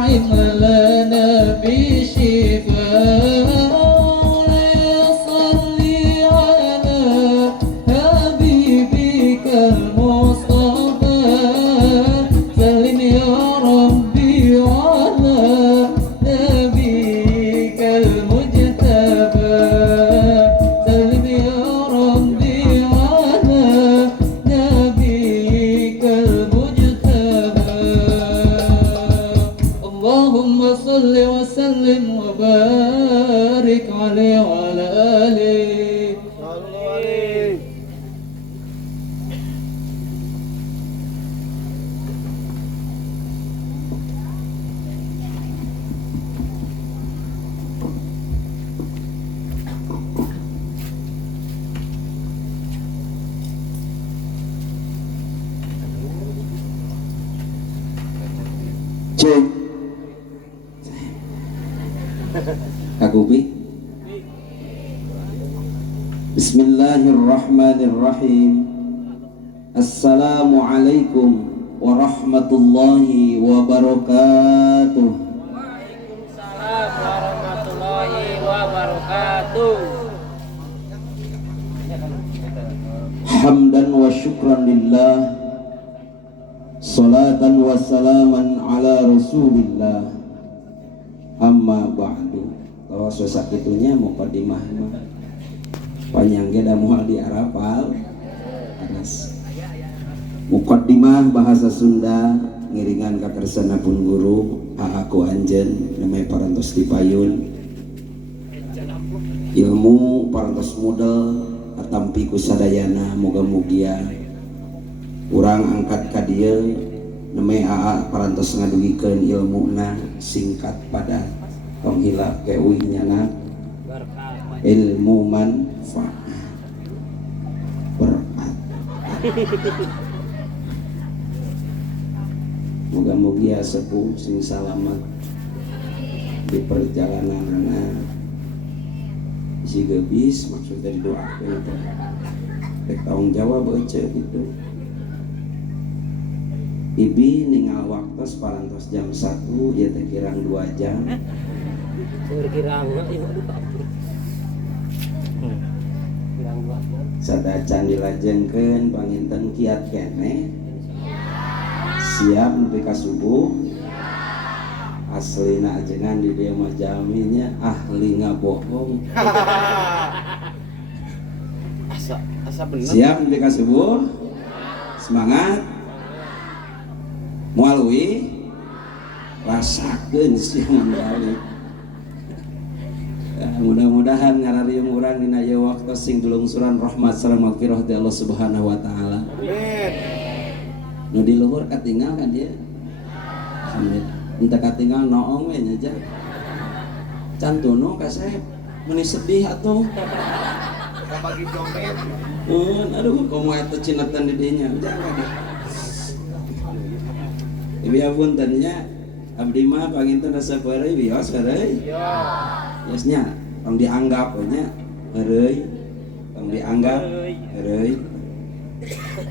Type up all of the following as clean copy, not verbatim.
أنعم لنا بشفاء صل على حبيبك المصطفى سلم يا ربي على نبيك المجتبى سلم يا ربي على نبيك المجتبى اللهم صل وسلم وبارك عليه وعلى آله. Cek Kagubi. Bismillahirrahmanirrahim. Assalamualaikum warahmatullahi wabarakatuh. Waalaikumsalam warahmatullahi wabarakatuh. Hamdan wa syukran lillah, salatan wa salaman ala rasulillah, amma ba'du. Kalau susah itunya mukadimah panjang geda mual di Arafal anas mukadimah bahasa Sunda ngiringan kakersana pun guru aku anjen namanya parantos dipayun ilmu parantos modal atampi kusadayana moga mugia urang angkat ka dieu namanya AA parantos ngadugikeun ilmuna singkat pada penghilap keuihnyana ilmu manfaat berkat moga-moga sepuh sing salamat di perjalanan si gebis maksudnya didoakan itu tanggung jawab aja gitu. Ibi ningal waktu parantos jam 1 ya teh kirang 2 jam. Kirang Sadacan dilajengkeun panginten kiat keneh. Siap nepi ka subuh. Aslina ajengan di dieu mah jaminya ahli ngabohong. Asa bener. Siap nepi ka subuh. Semangat. Mualwi rasakeun siang balik. Mudah-mudahan ngarariung urang dina ieu waktu sing tulungsuran rahmat sareng magfirah ti Allah Subhanahu wa taala. Amin. Nu di luhur katinggal kan dia. Alhamdulillah. Entah katinggal noong we nya ja. Can tuno kasep meuni sedih atuh. Bagi dompet. Aduh komo eta cinatan di dinya. Jangan deh. Ibu punten nya abdi mah panginten rasa peureuy wios peureuy. Yesnya tong dianggap nya heureuy. Tong dianggap heureuy.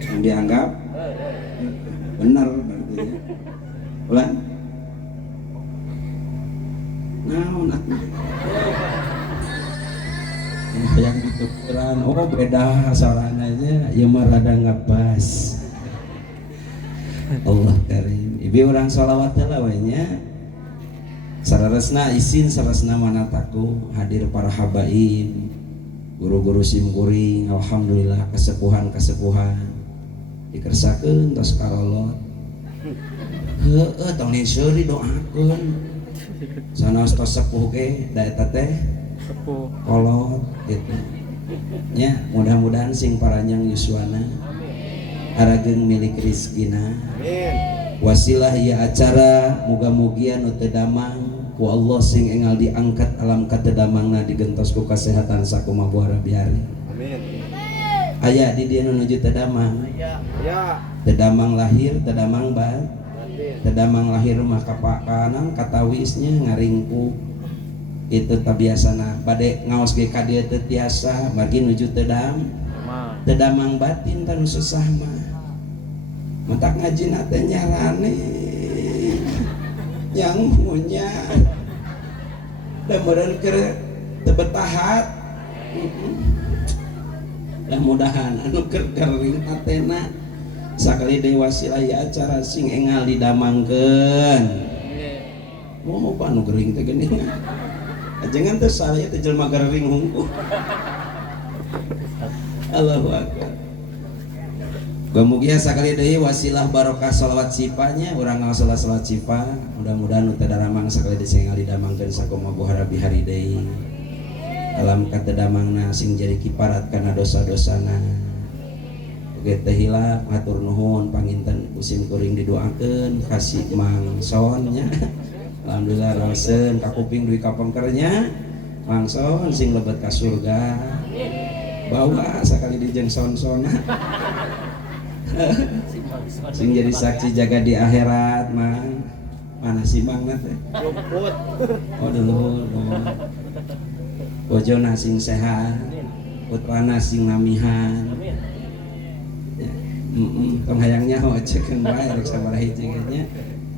Tong dianggap bener berarti nya. Ulang. Naon atuh? Yang ditukeran, oh beda sarananya, ieu mah rada ngebas. Allah karim. Ibi orang sholawat lah wanya. Sararesna isin sarasna manataku hadir para habaib, guru-guru simkuring, alhamdulillah kesepuhan dikersakeun tos karolot. Heueuh tong seuri doakeun. Sanes tos sepuh ge da eta teh sepuh kolot gitu. Nya mudah-mudahan sing paranyang yuswana arageung milik rizkina. Wasilah ieu acara muga-mugia nu teu damang ku Allah sing enggal diangkat alam katedamangna digentos ku kasehatan sakumaha buara biari. Amin. Aya di dieu nu nuju teu damang. Ya. Teu damang lahir, teu damang batin. Teu damang lahir mah kapakanan katawisnya ngaringku. Itu tabiasana bade ngaos ge ka dieu teu tiasa bagi nuju teu damang batin tan susah mah. Mentak ngaji nate nyarane nyanghunya dan meureun keur teu betahat. Mudah-mudahan anu keur kering atena sakali deui wasilah acara sing engal didamangkeun. Mau apa anu gering teh geuning. Ajengan teh saleh teh jelema gering hungkul. Allahu akbar. Mugia sakali deui wasilah barokah shalawat sifanya urang ngaos shalawat sifa mudah-mudahan teu daramang sakali disengal didamangkeun sakumaha harabi hari deui alam katedamangna sing jadi kiparat kana dosa-dosana oge teh hilap matur nuhun panginten kusim kuring didoakeun kasih mangson nya alhamdulillah raoseun ka kuping duwi ka pengkernya mangson sing lebet ka surga bawa sakali dijeng son-sona sing jadi saksi jaga di akhirat mang mana si mang teh Luput. oh dulu bojona sing sehat putrana sing namihan ya tong hayangnya ocekeun bae rek sabaraha hiji nya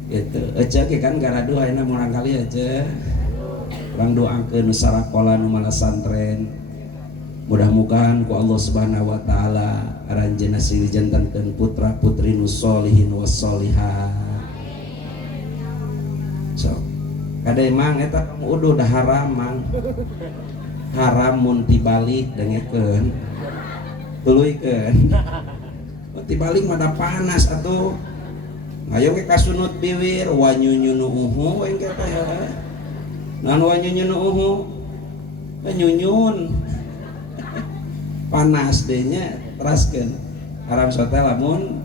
gitu ecek kan garadu ayeuna murang kali aja urang doakeun sarakola nu malas santren mudah-mudahan ku Allah Subhanahu wa taala aranjeunna silih jantankeun putra putri nu sholihin was sholihat. So, kade mang eta udah haram mang. Haram mun tibalik dengekeun. Tuluikeun. Mun tibalik mah da panas atuh. Ayo ke kasunut biwir wa nyunyunu uhu we engke teh. Naon wa nyunyunu uhu? Nyunyun. Panas dehnya teraskeun haram sote lamun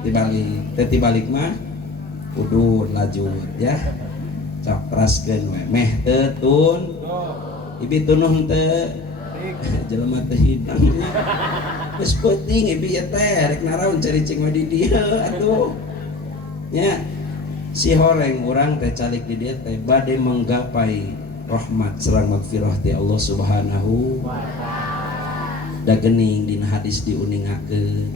dibalik teh dibalik mah kudu lajur ya cok teraskeun we meh teu tun ibi tunuh teu jelema teh hidang nya geus peuting ibi ya teh rek naraon caricing mah di dieu atuh nya si horeng urang teh calik di dieu teh bade menggapai rahmat sareng magfirah ti Allah Subhanahu wa taala. Da geuning dina hadis diuningakeun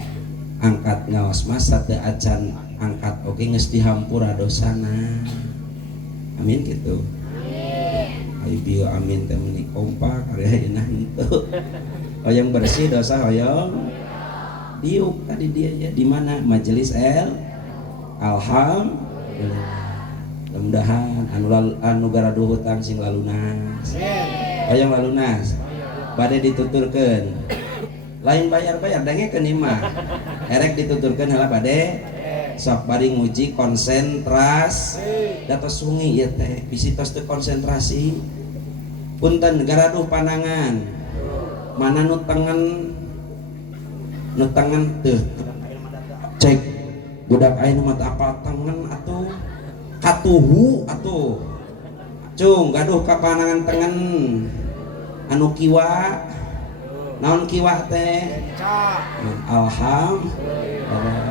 angkat ngaos masa teu acan angkat oge geus dihampura dosana amin kitu ayo bieu amin teh meuni kompak ari ayeuna henteu hoyong bersih dosa hoyong diuk tadi dia ya di mana majelis alhamdulillah mudah-mudahan anu garadu hutang sing lalunas hoyong lalunas bade dituturkeun lain bayar-bayar dengekeun imah erek dituturkeun heula bade sok bari nguji konsentrasi datos sungi ieu teh bisi tos teu konsentrasi punten garaduh panangan mana nu tengen teu cek budak ayeuna mah apal tengen atuh katuhu atuh cung gaduh ka panangan tengen anu kiwa naon kiwa teh alhamdulillah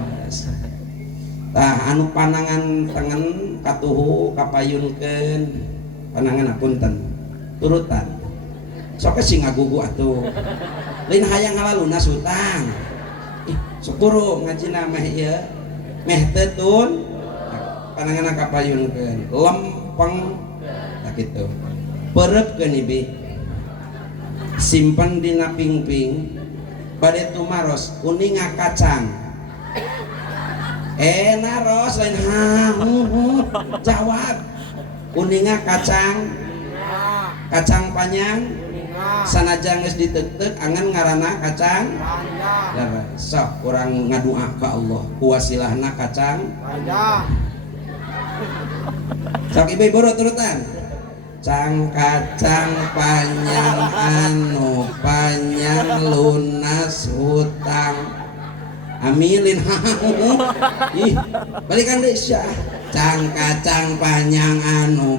tah anu panangan tengen katuhu kapayunkeun panangan apunten turutan sok sing ngagugu atuh lain hayang ngalalunas hutang syukuru ngajina meh ieu meh teu tun panangan kapayunkeun lempeng tak kitu peureupkeun ibi simpen dina pingping bade tumaros uninga kacang naros lain jawab uninga kacang panjang sanajan geus diteuk-teuk angan ngaranna kacang sok urang ngadua ka Allah kuwasilahna kacang panjang sok ibu turutan kacang panjang anu panjang lunas hutang amilin ih balikan deui syah kacang panjang anu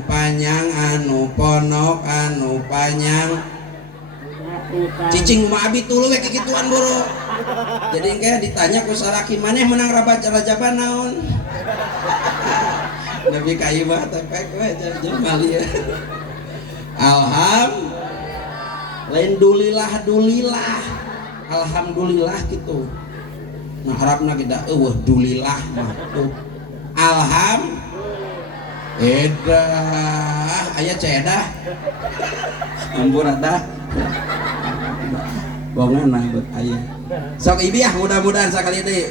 ponok anu panjang cicing mah abi tulu we kikituan boro jadi engke ditanya ku salaki maneh menang rajaban naon Nabi kayu mah tepek we jelema lieu. Lain dulilah. Alhamdulillah gitu. Nah harapna kita eueuh dulilah mah tuh. Edah, aya cedah. Ampun ada. Bongan buat aya. Sok ibi ah mudah-mudahan sakali deui.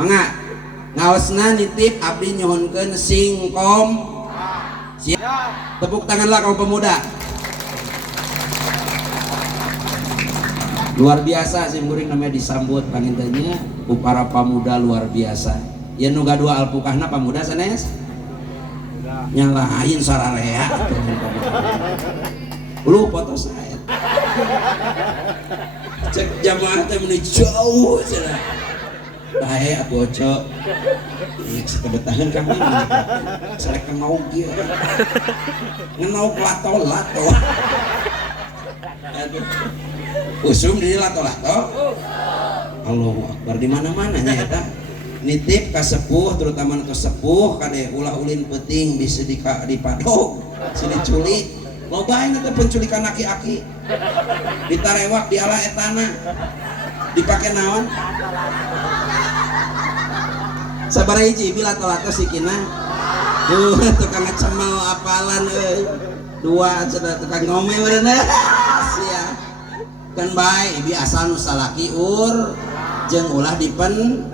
Mangga ngaosna nitip abdi nyohonkeun singkom. Siap. Tepuk tanganlah kaum pemuda. Luar biasa sih muring namanya disambut panintanya ku para pemuda luar biasa. Yen nu gadua alpukahna pemuda sanes. Nyalain sararea. Lu foto saya. Cek jamaah teh meuni jauh cenah. Bae aku oco. Kebetulan kami selek kenau kieu. Ngenau lato-lato. Usum di lato-lato. Allahu Akbar di mana-mana nya eta. Nitip ka sepuh terutama untuk sepuh kade ulah ulin penting bisa dipadog si diculik loba ini teh penculikan aki-aki ditarewak diala etana dipake naon sabaraha hiji bila lato-lato sikina tukang cemel apalan euy dua cenah tukang ngome beuneu sia kan bae biasa nu salaki jeung ulah dipen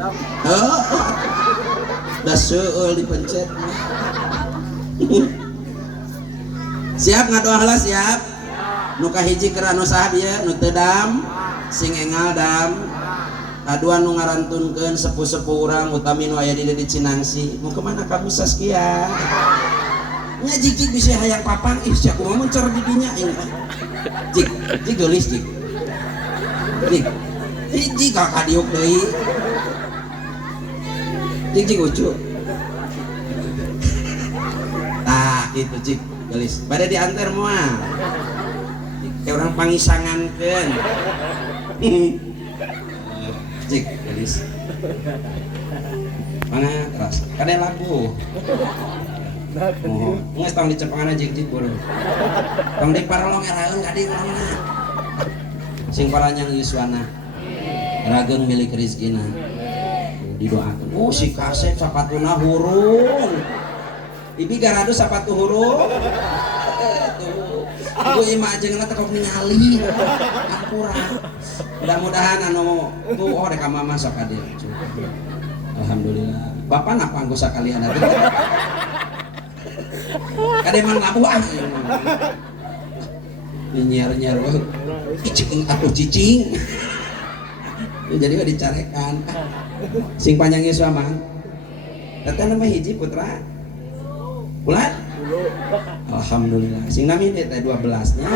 da seueul dipencet siap ngadoa heula siap nu kahiji keur anu saha dieu nu teu dam sing engal dam kadua nu ngarantunkeun sepuh-sepuh urang utami nu aya di Cinangsi mau kemana kamu Saskia nya jik bisa hayang papang ih sia kumaha mun cer di dinya jik geulis jik hiji kakak diuk deui jik ucu tah itu jik gelis pada diantar moal kayak orang pangisangankeun jik gelis mana terus kade lagu oh geus tong dicepangana jik beureum tong diparolong eraeun gading mana sing paranyang Yuswana rageng milik rizkina didoakan si kasep sapatuna hurung ibi garadu sapatu hurung ibu ima ajengan tekok ningali ampura mudah-mudahan anu tuh reka mama sok ade alhamdulillah bapak napa anggota kalian ada kade man labu ah nyiar-nyiar cicing atau cicing jadi gak dicarekan sing panjangnya suaman tete nama hiji putra bulan alhamdulillah sing nami teh 12 nya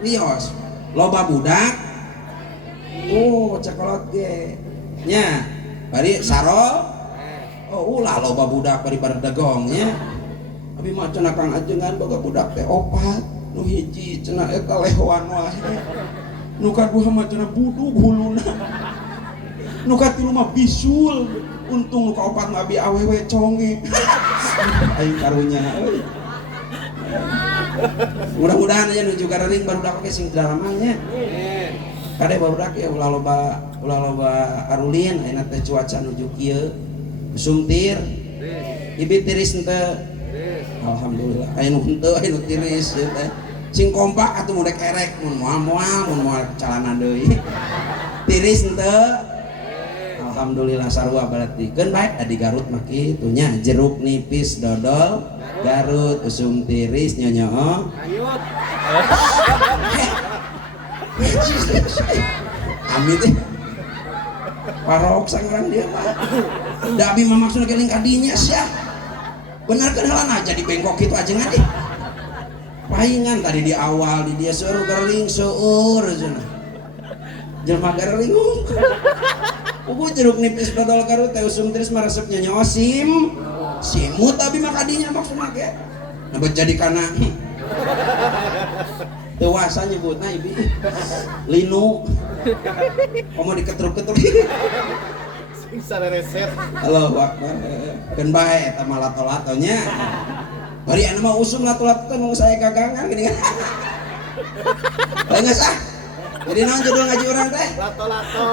lios loba budak cekolot ge nya bari sarol ulah loba budak bari dagong nya abi mah cenah kang ajengan boga budak teh 4 nu hiji cenah eta lehoan wae nu kadua mah cenah budug huluna nu katilu mah bisul untung nu kaopat mah abi awewe conge aing karunya euy mudah-mudahan aja nuju karering barudak oge sing daramanya kade barudak ya ulah loba arulin ayeuna teh cuaca nuju kieu sumtir ibi tiris henteu alhamdulillah aya nu henteu aya nu tiris teh sing kompak atuh mudek erek mun moal calana deui tiris henteu alhamdulillah sarua berarti keun bae di Garut mah kitu nya jeruk nipis dodol Garut usum tiris nyonyoo amit teh parok sangrang dia mah da abi mah maksudna keling kadinya sia bener kan heula jadi bengkok kitu ajengan deh pahingan tadi di awal di dia suruh gering seueur cenah jelema gering ugu jeruk nipis dodol Garut teh usum tiris mah resepnya nyawa simut tapi mah kadinya maksudna ge nah jadi kana dewasa nyebutna ibi linu komo diketruk-ketruk sing sarereset Allahu Akbar keun bae eta mah lato-latonya bari anu mah usum lato-lato teh nu saya gagangan gini kan bae geus ah jadi naon judul ngaji urang teh lato-lato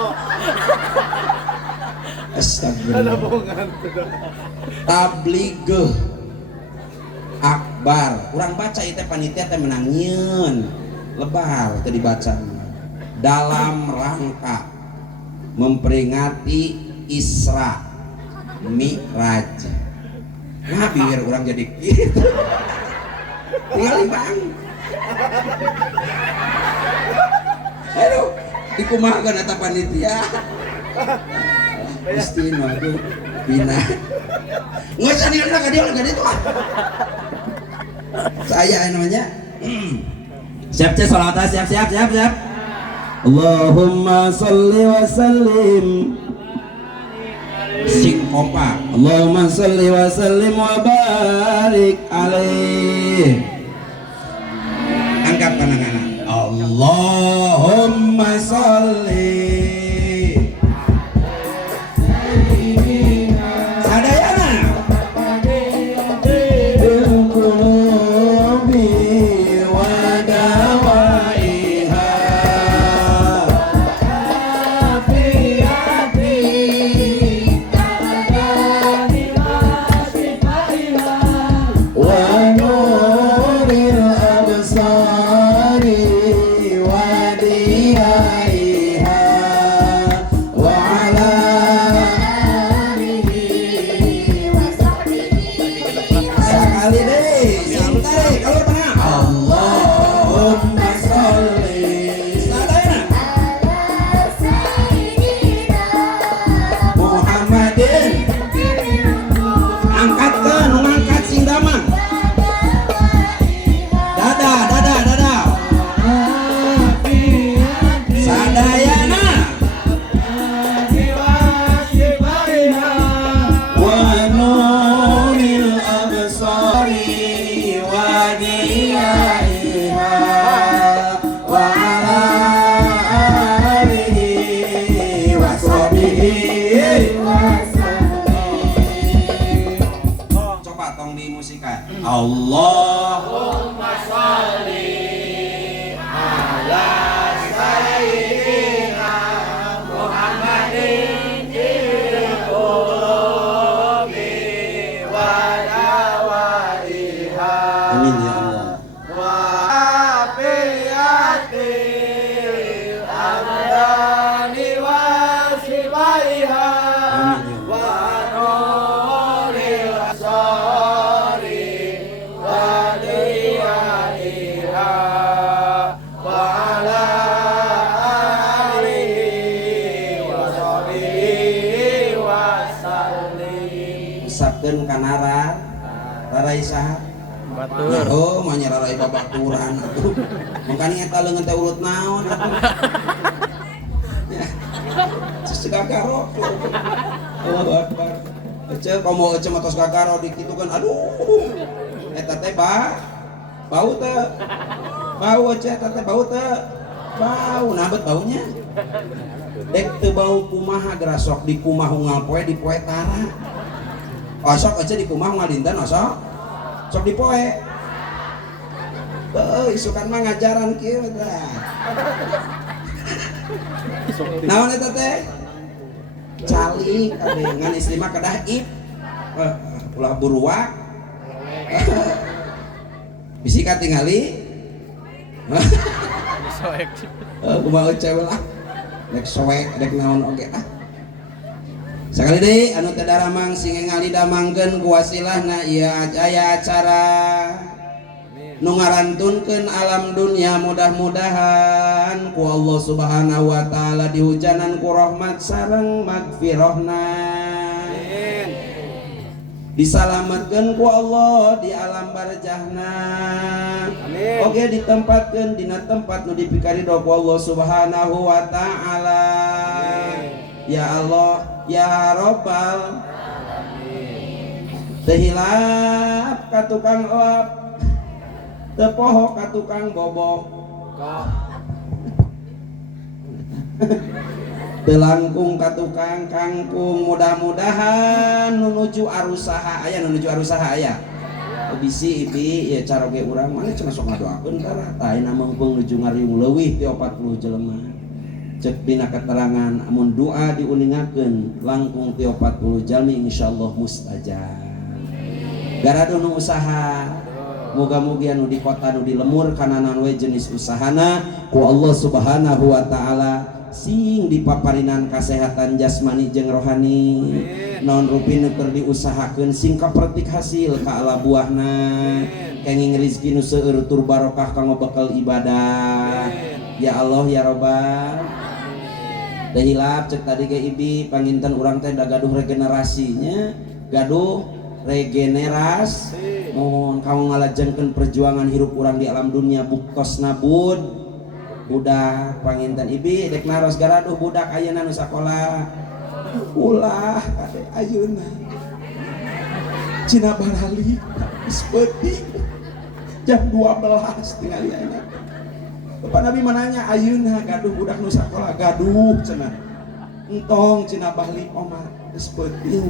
Ada Astagfirullah. bohongan tuh. Tabligh akbar. Urang baca itu panitia teh menangieun. Lebar teu dibaca. Dalam rangka memperingati Isra Mi'raj. Nah, biar orang jadi gitu. Tinggal bang. Aduh, dikumahakeun eta panitia. Pasti aduh bina. Nggak usah diundang ka dia itu. Saya namanya. Siap cek salawat siap. Allahumma salli wa sallim. Sing kompak. Allahumma salli wa sallim wa barik alaih. Angkat tangan. Allahumma salli. Sadayana. Bil qulubi wa dawaiha. Wa nuril absari wa diyaiha wa ala sekali deh, santai kalau tengah. Allahumma sholli sadayana Muhammadin. Angkatkan, ngangkat sing damang. Dada. Sadayana wa nuril absari wa diyaiha wa ala alihi wa sahbihi. Coba tong dimusikan. Allahumma sholli ala sayyidina Muhammadin fil qulubi wa dawaiha. Amin ya Allah. Wa afiyatil abdani wa shifaiha wa nuril asari wa diyaiha wa ala alihi wa sahbihi wa sallim. Usapkeun kana Rara isaha. Batur. Oh, mah nya Rara babaturan atuh. Mangkani eta leungeun teh urut naon atuh. Ya. Segagaro. Allahu Akbar. Ece komo ece matos gagaro dikitukeun aduh. Eta teh bau teh. Bau ece eta teh bau teh. Bau nabet baunya. Dek teu bau kumaha geura sok di kumaha unggal poe di poe tara. Osok ece di kumaha unggal dinten osok. Sok di poe. Isukan mah ngajaran kieu tah. Naon eta teh? Cali kade ngan istri mah kedah ip. Ulah buruak. Bisi katingali. Soek. Kumaha cewek lah. Dek soek, dek naon oge ah. Sakali deui anu teu daramang sing ngali damangkeun ku wasilahna ieu aya acara nu ngarantunkeun alam dunia, mudah-mudahan ku Allah Subhanahu wa taala dihujanan ku rahmat sareng magfirahna. Disalametkeun ku Allah di alam barzahna. Oge ditempatkeun dina tempat nu dipikaridho ku Allah Subhanahu wa taala. Ya Allah, ya Rabbal alamin. Teu hilap ka tukang elap, teu poho ka tukang bobo, teu langkung ka tukang kangkung. Mudah-mudahan nunuju arusaha aya, nunuju arusaha aya. Bisi ibi ya cara ge urang mah cenah sok ngadoakeun tara tah ayeuna meungpeung nuju ngariung leuwih ti 40 jelema. cek dina keterangan amun doa diuningakeun langkung 40 jalmi insyaallah mustajab. Garadu nu usaha muga-mugi anu di kota anu di lemur kana naon we jenis usahana ku Allah Subhanahu wa taala sing dipaparinan kasehatan jasmani jeung rohani. Naon rupina keur diusahakeun sing kapertik hasil ka ala buahna. Kenging rezeki nu seueur tur barokah kanggo bekal ibadah. Ya Allah ya Rabbal. Da hilap cek tadi ke Ibi panginten urang teh da gaduh regenerasinya, gaduh regenerasi. Mohon kamu ngalajengkeun perjuangan hirup urang di alam dunia buktos nabud. Budak panginten Ibi dek naros garaduh budak ayeuna nu sakola. Ulah kade ayeuna. Cina barali seperti jam 12 tinggal ayeuna. Bapak Nabi menanya ayeuna gaduh budak nu sakola gaduh cenah. Entong cina bahli omah seperti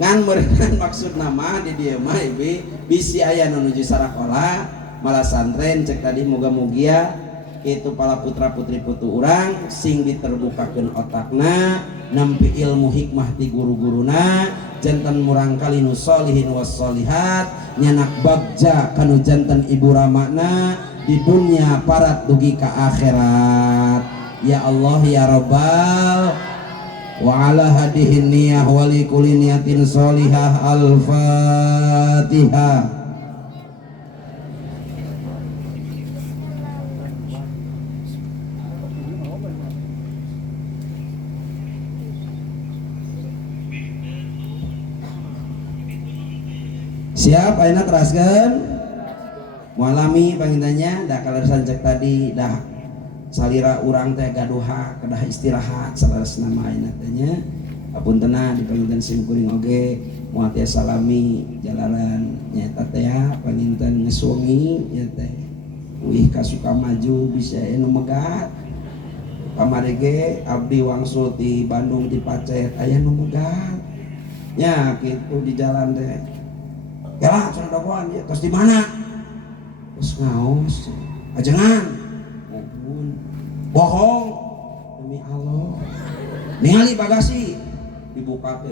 ngan meureun maksud nama di dieu mah Ibi bisi aya nu nuju sarakola malah santren cek tadi muga-mugia itu para putra putri putu urang sing diterbukakeun otakna nampi ilmu hikmah ti guru-guruna janten murang kali nu sholihin was sholihat nyanak bagja kanu janten ibu ramana di dunia parat dugi ka akhirat. Ya Allah ya Rabbal wa ala hadihin niyah wa li kulli niyatin sholihah. Al-Fatihah. Siap ayeuna teraskeun mualami pangintanya dah kaleresan cek tadi dah salira urang teh gaduha kedah istirahat salaresna mah ayeuna teh nya apuntenna dipanginten sim kuring oge moal teh salami jalaran nyaeta teh ya panginten ngesuwengi nya teh uih kasuka maju bisa anu megat pamari ge abdi wangsul ti Bandung di Pacet aya nu megat nya kitu di jalan teh. Ya lah, sana dakwaan ya. Terus di mana? Terus ngaos. Ajengan. Bohong. Demi Allah. Ningali bagasi. Dibuka teh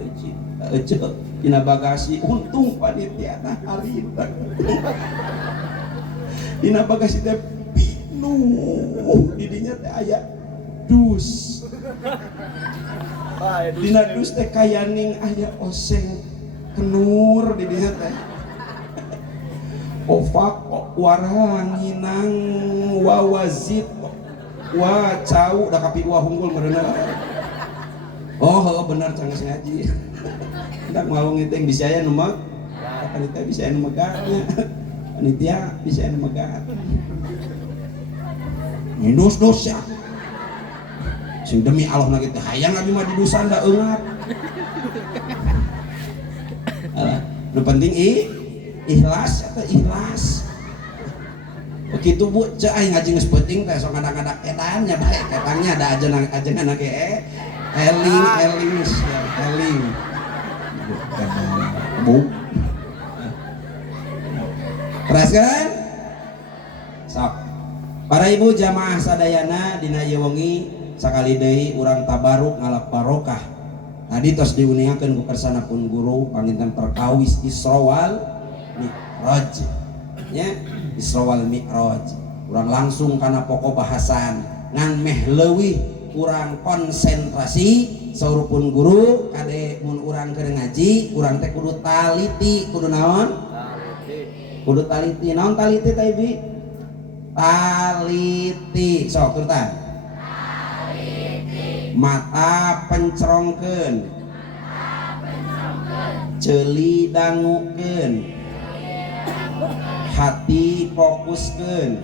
ece. Dina bagasi untung panitia na hari. Dina bagasi teh pinuh. Didinya teh aya dus. Dina dus teh kayaning aya oseng kenur didinya teh. Ofak waranginang wawazit wa cau da kapi wa hunggul mereuna. Oh bener cangges ngaji. Ndak ngalung teh bisa aya nu meg. Panitia bisa aya nu megatnya. Panitia bisa aya nu megat. Dos ya. Sing demi Allah na kitu hayang abi mah di dusan da eungat. Nu penting ikhlas atau ikhlas begitu bu cek aing ngaji geus penting teh sok ngadak-ngadak etannya bae ketangnya ada ajengan ge eling bu keras kan sok para ibu jamaah sadayana dina ieu wengi sakali deui urang tabaruk ngalap barokah tadi tos diuningakeun ku kersanapun guru panginten perkawis Isra wal Mi'raj nya Isra wal Mi'raj urang langsung kana pokok bahasan ngan meh leuwih urang konsentrasi saurupun guru kade mun urang keur ngaji urang teh kudu taliti kudu naon kudu taliti naon taliti teh Ibi taliti sok turtan mata pencerongkeun ceuli dangukeun hati fokuskeun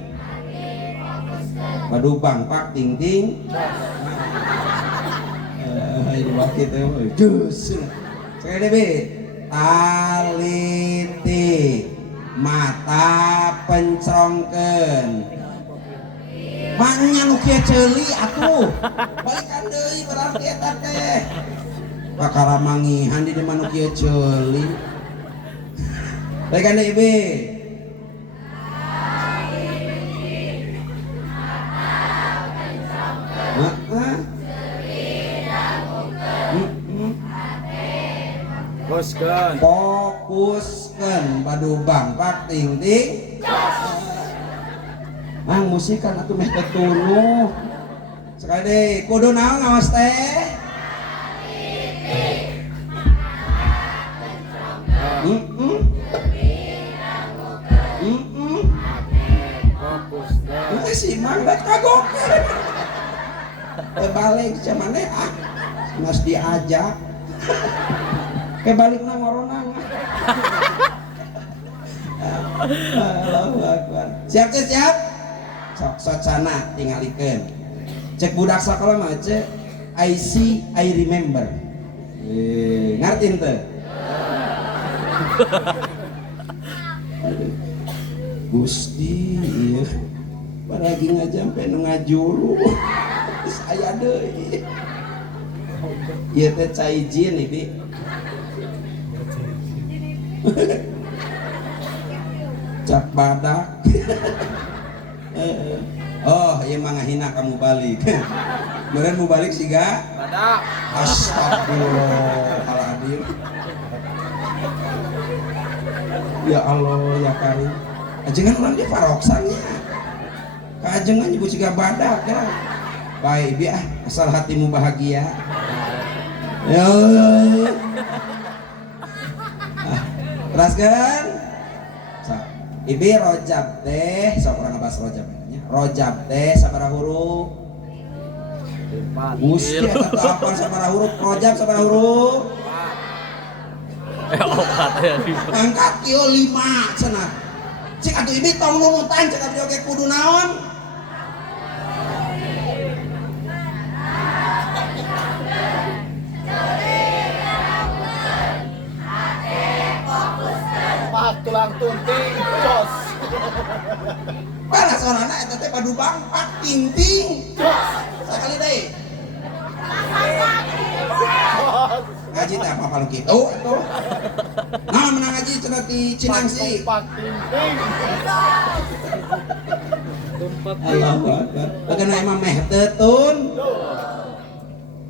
waduh bangpak ting ting ieu waktu teh jus sekali deh taliti mata pencerongkeun manya nu kieu ceuli atuh balikan deui berarti eta teh bakara mangihan di mana kieu ceuli balikan deui Ibi fokuskan padu bangpak ting ting mang musikan atuh meh ketunuh sekali deh kudu naon ngawas teh si manggat kagok balik cuman mas diajak balik nang oronang Allahu Akbar siap sok sana tingalikeun cek budak sakola mah cek I see I remember ngerti teu Gusti ieu paragi ngajampe nu ngajulu saya deui ieu teh cai jin ieu cak badak oh ieu mah ngahina kamu balik meureun mau balik siga badak astagfirullahaladzim ya Allah ya Karim ajengan urang di paroksannya kajengan ibu siga badak ya baik bi asal hatimu bahagia ya teraskan ibi rojab teh sok orang ngebahas rojab rojab teh sabaraha huruf 4 Gusti eta teh apa sabaraha huruf rojab sabaraha huruf 4 angkat kieu 5 cenah cik atuh ibi tong nunutan cek abdi oge kudu naon tulang tunting jos panas orangna eta teh padu bangpak ting-ting jos sakali deui ngaji teh apa paling kitu atuh nah menang ngaji cenah di Cinangsi Allahu Akbar bagana emang meh teutun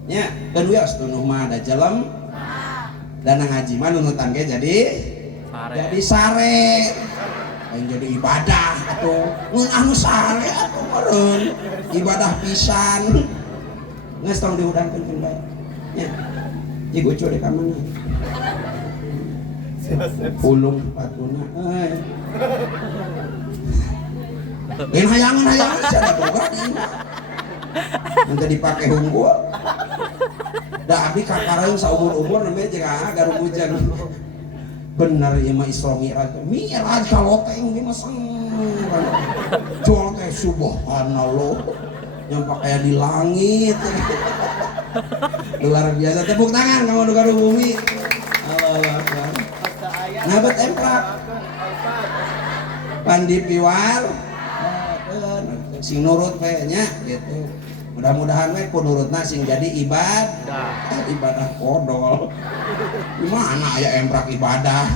nya dan wios tunuh mah ada jelem dan ngaji mah nunutan ge jadi sare yang jadi ibadah atau anu sare atau meureun ibadah pisan geus tong diudangkeun keun bae nya ieu goco dek ka mana ulung patuna lain hayangan sia boga di nanti dipake hunggul da abdi kakareung saumur-umur namanya jeung garuk hujan benar ieu mah Isra Mi'raj kaloteng ge mah jual teh subhanallah nyampak kayak di langit luar biasa tepuk tangan kamu nu garuh bumi Allahu Akbar ngabet emprak pandi piwal sing nurut we nya gitu mudah-mudahan we ku nurutna sing jadi ibadah kodol gimana aya emprak ibadah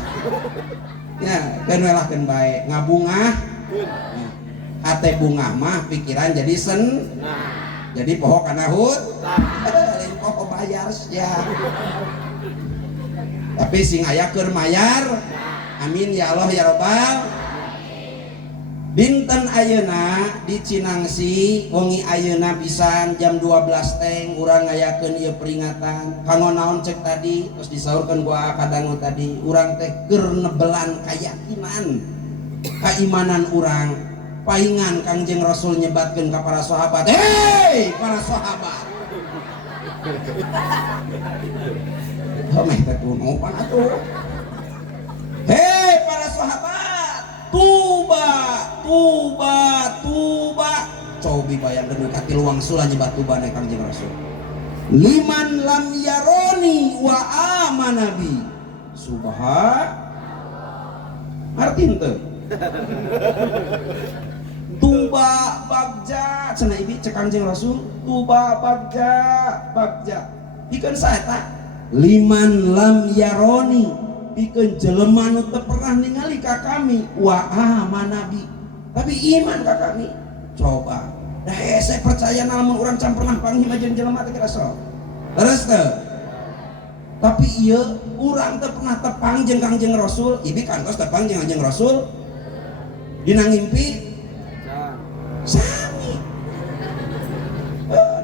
ya keun we lah keun bae ngabungah hate bungah mah pikiran jadi jadi poho kana hut lain poho bayar sia tapi sing aya keur mayar amin ya Allah ya Rabbal dinten ayeuna di Cinangsi wengi ayeuna pisan jam 12 teng urang ngayakeun ieu peringatan kanggo naon cek tadi terus disaurkeun ku kadangu tadi urang teh keur nebelan kaimanan urang paingan Kangjeng Rasul nyebatkeun ka para sahabat hei para sahabat meh teh kunopan atuh hei para sahabat tuba cobi bayangkeun ka tiluang sula nyebat tuba na Kangjeng Rasul liman lam yaroni wa amanabi subhan artin teu tuba bagja cenah ibi cek Kangjeng Rasul tuba bagja pikeun saeta liman lam yaroni pikeun jelema nu teu pernah ningali ka kami wa amanabi tapi iman ka kami coba dah hese percaya lamun urang can pernah panggih jeung jelema teh kira sok terus teu Tapi iya urang teu pernah tepang jeung Kangjeng Rasul, ibi kantos tepang jeung Kangjeng Rasul dina ngimpi sami.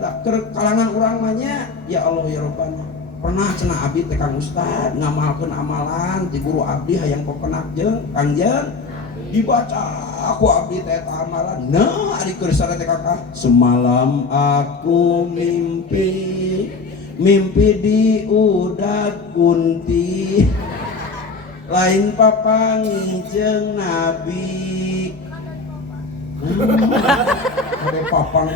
Da kalangan urang mah nya ya Allah ya Rabbana. Pernah cenah abdi teh Kang Ustad ngamalkeun amalan ti guru abdi hayang pepenak jeung Kangjeng dibaca aku abdi teh eta amalan. Nah ari keur sare teh kakak semalam aku mimpi di udag kunti lain papangi jeung nabi. Kade papang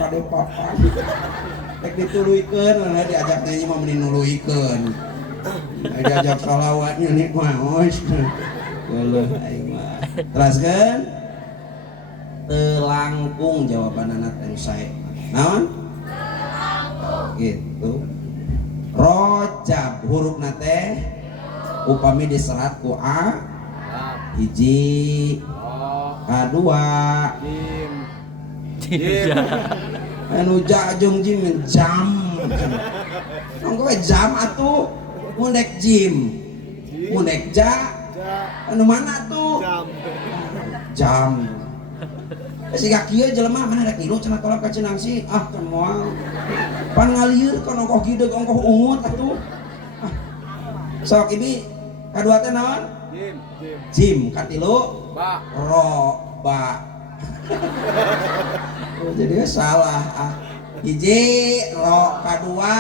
tek dituluikeun diajak nyanyi mah mending nuluikeun diajak shalawatnya nih mah os geuleuh aing mah teraskeun teu langkung jawabanana teh sae naon gitu. Rojab hurufna teh upami diserat ku a hiji kadua anu jeung jim jam nongko jam atuh mundek jim mundek anu mana tuh jam siga kieu jelema mana rek ngilu cenah tolak ka Cenang sih teu moal pan ngalieur kana ongkoh gideug ongkoh ungut atuh sok ini kadua teh naon jim katilu ba oh, jadi salah hiji ro kadua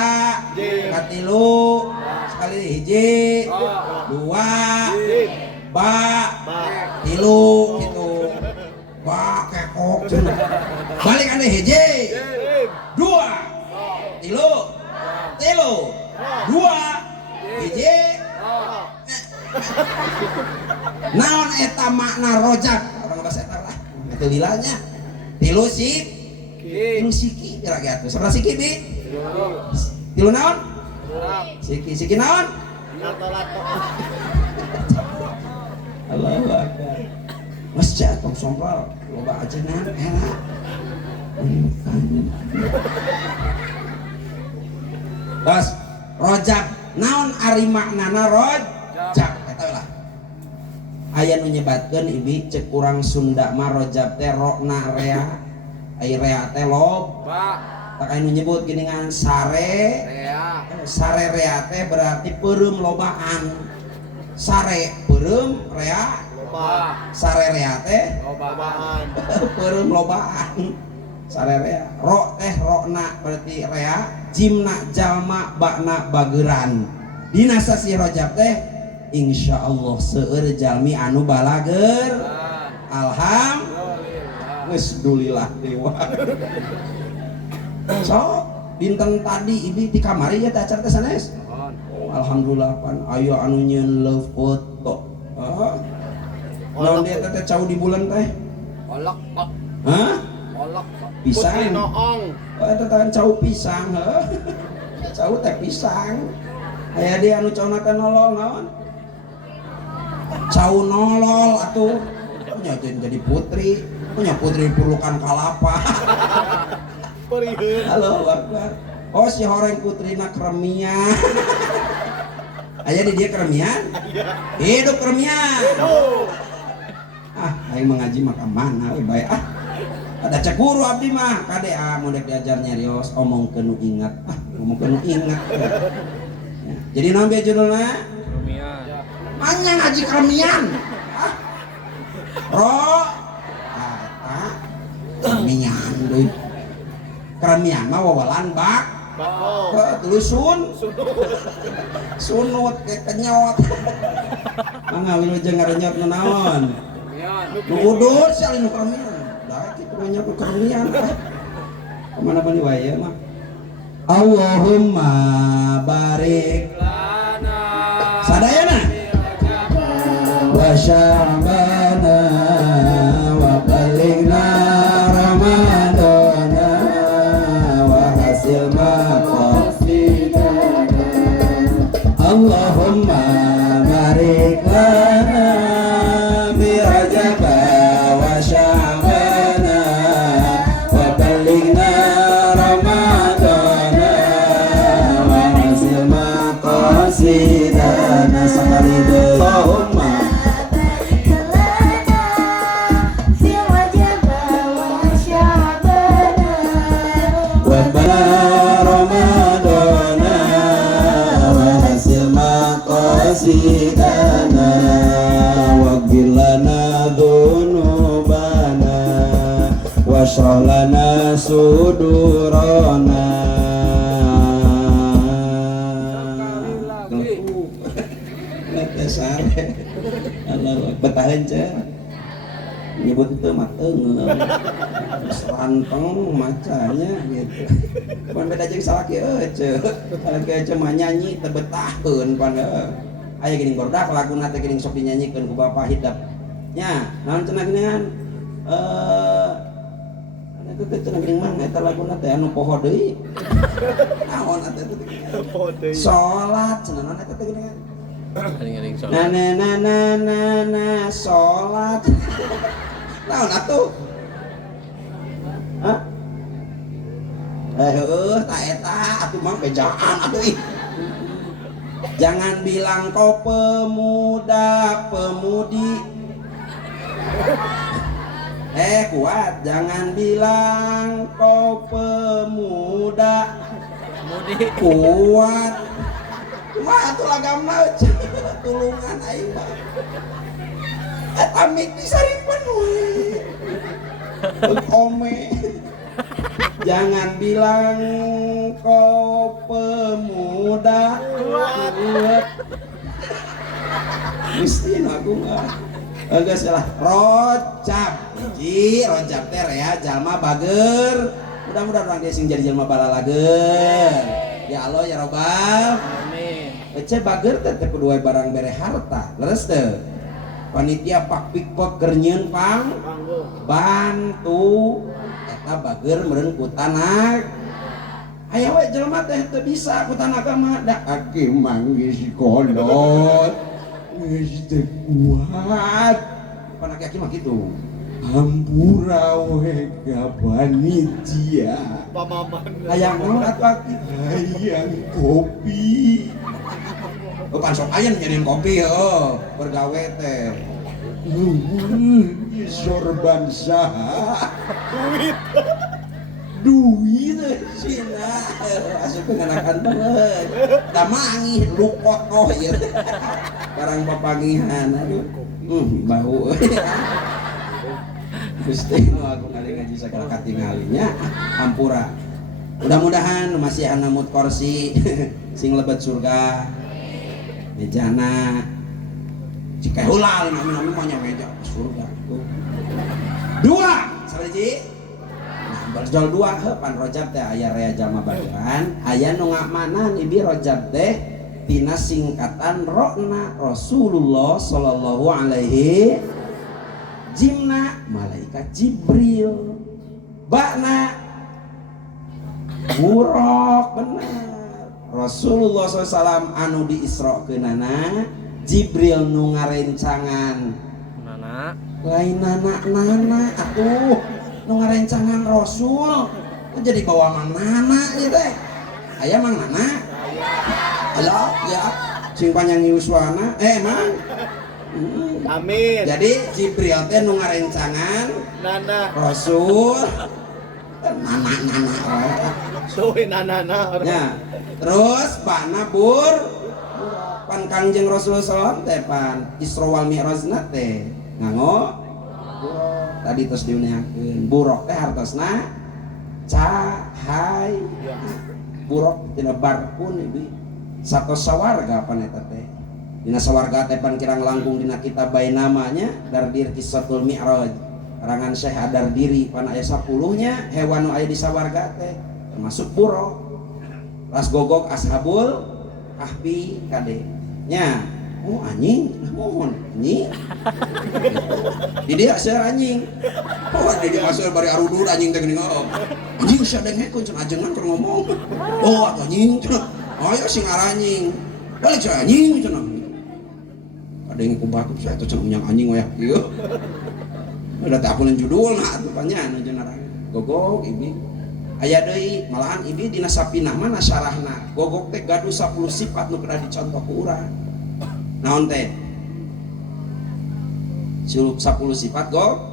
katilu sekali hiji dua ba tilu gitu ba kekok balik ane hiji dua tilu dua hiji naon eta makna rojab orang bahasa eta lah itu lilanya tilu siki kira-kira atuh seberapa siki bi tilu naon siki naon Allahu akbar masjid tong sompral loba ajeunna era terus rojab naon ari maknana rojab eta lah aya nu nyebatkeun ibi cek urang Sunda mah rojab teh rokna rea ai rea teh loba tak aya nu nyebut geuningan sare rea teh berarti peureum lobaan sare peureum rea loba sare rea teh lobaan peureum lobaan sare rea ro teh rokna berarti rea jimna jalma bakna bageuran dina sasi rojab teh insyaallah seueur jalmi anu balager alhamdulillah dewa so dinten tadi ibi di kamari ya acara teh sanes alhamdulillah pan aya anu nyieun love foto naon dia teh cau di bulan teh olok olok pisang eta teh cau pisang cau teh pisang aya dia anu cauna teh nolol naon cau nolol atuh jadi putri punya putri pulukan kalapa halo akbar oh si horeng putrina kremian aya di dia kremian hidup kremian aing mengaji maka mana we bae ada cek guru abdi mah kade mun dek diajar nyarios omongkeun nu ingat ngomongkeun nu ingat jadi naon be judulna Manya ngaji kremian ro kremian deh kremian mah wawalan bak telusun sunut kayak kenyot mangga wilujeng ngarenyot naon nu udur sali nu kremian da kitu mah nyok kremian kemana bani wae mah Allahumma barik lana sadayana wa sya'bana wa balighna ramadana wa hasil maqasidana Allahumma barik lana bi Rajab wa sya'bana wa balighna ramadana wa hasil maqasidana washrah lana sudurana. Sare Allah betahan cah nyebut itu mateng seranteng macanya gitu pan beda jeung salaki ece salaki ece mah nyanyi teu betahkeun pan aya geuning gordak laguna teh geuning sok dinyanyikeun ku Bapak Hidap nya naon cenah geuningan eta teh cenah geuning mah eta laguna teh anu poho deui naon eta teh poho deui salat cenah naon eta teh geuningan na sholat naon atuh hah tak eta atuh mah bejaan atuh ih jangan bilang kau pemuda pemudi kuat jangan bilang kau pemuda kuat mah atuh lagamna tulungan aing mah eta mik disaripan we ome jangan bilang kau pemuda kuat mesti aku enggak agak salah rojab rojab teh ya jalma bager mudah-mudahan orang dia sing jadi jalma balalager ya Allah ya Robbal ece bager teh kudu wae barang bere harta leres teh panitia pak pikpok keur nyieun pang bantu eta bager meureun ku tanak aya we jelema teh teu bisa ku tanak mah da ake manggis kolot geus teu kuat panak aki mah kitu hampura we ka panitia hayang naon atuh aki hayang kopi bukan sok ayam nyariin kopi bergawe teh sorban saha duit cina asup nganakan banget da mangi lukot ieu barang papangihan aduh bau Gusti aku kali ngaji sagala katingalinya ampura mudah-mudahan masih anamut kursi sing lebet surga mejana jika hulal nami mah nya meja surga dua sariji nah berjol dua pan rojab teh aya rea jalma bageran aya nu ngamanan ibi rojab teh tina singkatan rokna Rasulullah sallallahu alaihi jimna malaikat Jibril bakna burok bener Rasulullah SAW anu di Isra-keunana Jibril nu ngarencangan nana lain nana atuh nu ngarencangan Rasul jadi bawa mang nana ieu teh aya mang nana aya ya sing panjang yuswana mang amin jadi Jibril teh nu ngarencangan nana Rasul nana soe nana ya terus pana pan Kangjeng Rasulullah SAW teh pan Isra wal Mi'rajna teh nganggo tadi terus diuniakeun burok teh hartosna cahaya burok tina barkun ibi satos sawarga pan eta teh dina sawarga teh pan kirang langkung dina kitab bae namanya Dardir Qissatul Mi'raj karangan Syekh Ad-Dardiri pan aya 10-nya hewan nu aya di sawarga teh termasuk buruk ras gogok ashabul kahfi kade nya anjing mohon anjing di dia seueur anjing di dia masuk bari arudur anjing teh geuning anjing sadengekeun cenah ajengan keur ngomong atuh anjing cenah aya sing aranjing balik cenah anjing cenah kadenge ku batuk saya teh cenah unyang anjing we ieu udah teh apuneun judulna atuh panjang cenah gogok ibi aya deui malahan ibi dina sapinah mah nasyarahna gogok teh gaduh 10 sifat nu pernah dicontoh ku urang naon teh 10 sifat gog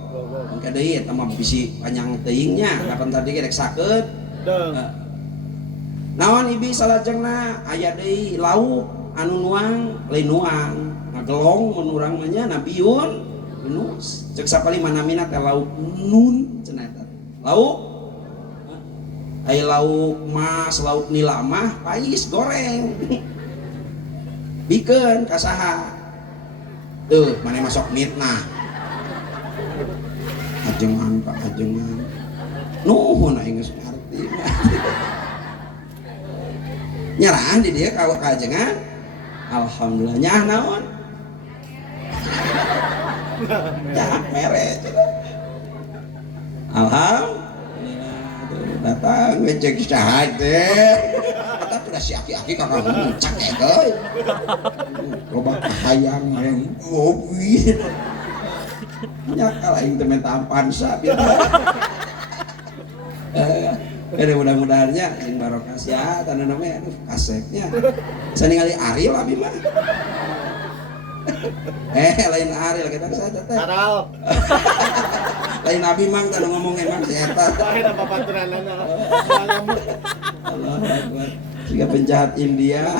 engke deui eta mah bisi panjang teuingnya kapan tadi rek sakeut naon ibi salajengna aya deui lauk anu nuang lain nuang ngagelong mun urang mah nya nabiun Yunus cek sapali manamina teh lauk nun cenah eta lauk aya lauk mas lauk nila mah pais goreng bikeun ka saha tuh mana masuk mitnah ajengan ka ajengan nuhun aing geus ngarti nyerah di dia ka ajengan alhamdulillah nyah naon ya mere alhamdulillah datang ngecek syahadat kita sudah si aki-aki kakak muncak ya guys coba hayang yang mobil nyakal aing teh tampan sa mudah-mudahannya sing barokah sia tanda namanya aduh kaseknya saningali Ariel abi mah lain Ariel kita saja teh Aral. lain abi mang tanda ngomong emang si eta Lain apa paturanana. Allah Akbar siga penjahat India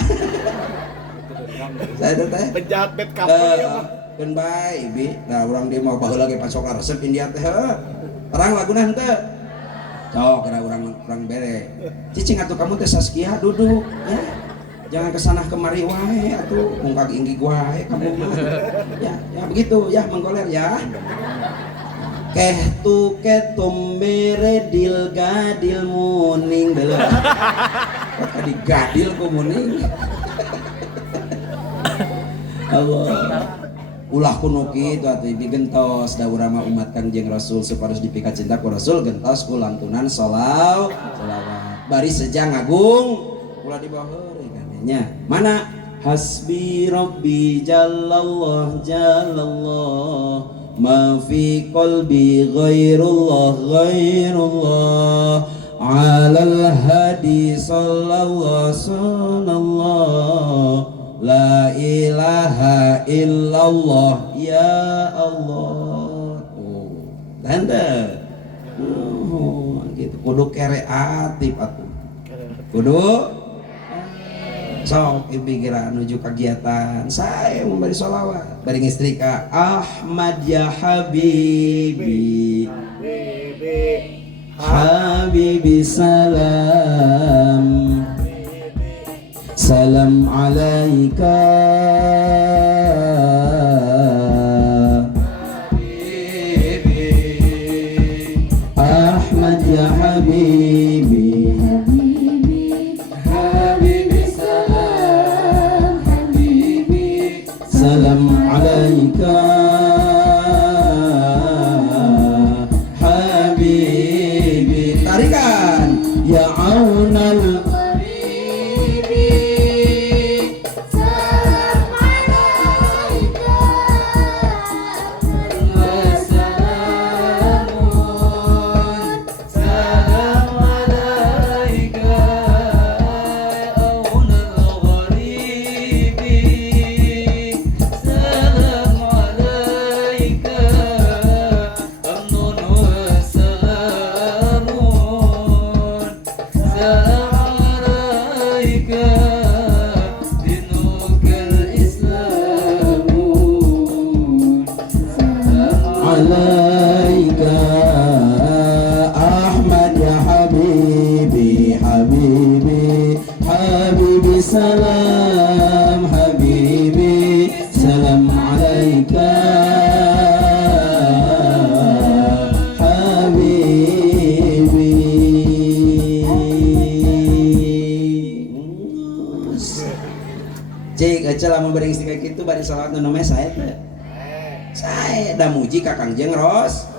saya teh Penjahat bad couple ya mah. kan bae bi nah urang dia mau baheula ge pasok resep India teh terang laguna henteu sok kira urang bere cicing atuh kamu teh Saskia duduk ya jangan kesana kemari wae atuh mungkag inggi wae kamu mah ya begitu ya menggoler ya keh tu ketum bere dil gadil muning deuleu kok digadil ku muning Allah ulah kuno kitu atuh digentos da urang mah umat Kangjeng Rasul supados dipika cinta ku Rasul gentos ku lantunan sholawat bari sejang agung ulah dibawa heureuy kadenya mana hasbi rabbi jallallah ma fi qalbi ghairullah alal hadi sallallahu la ilaha illallah ya Allah tanda gitu kudu kreatif atuh kudu sok pikiran menuju kegiatan saya memberi sholawat bari ngistrika Ahmad ya habibi habibi salam salam alaika Ahmad ya habibi habibi salam habibi salam alaika habibi tarikan ya aunal salam habibi salam alaika habibi cik aja lama bering kayak gitu bari salawat namanya saya teh saya da muji ka Kangjeng Ros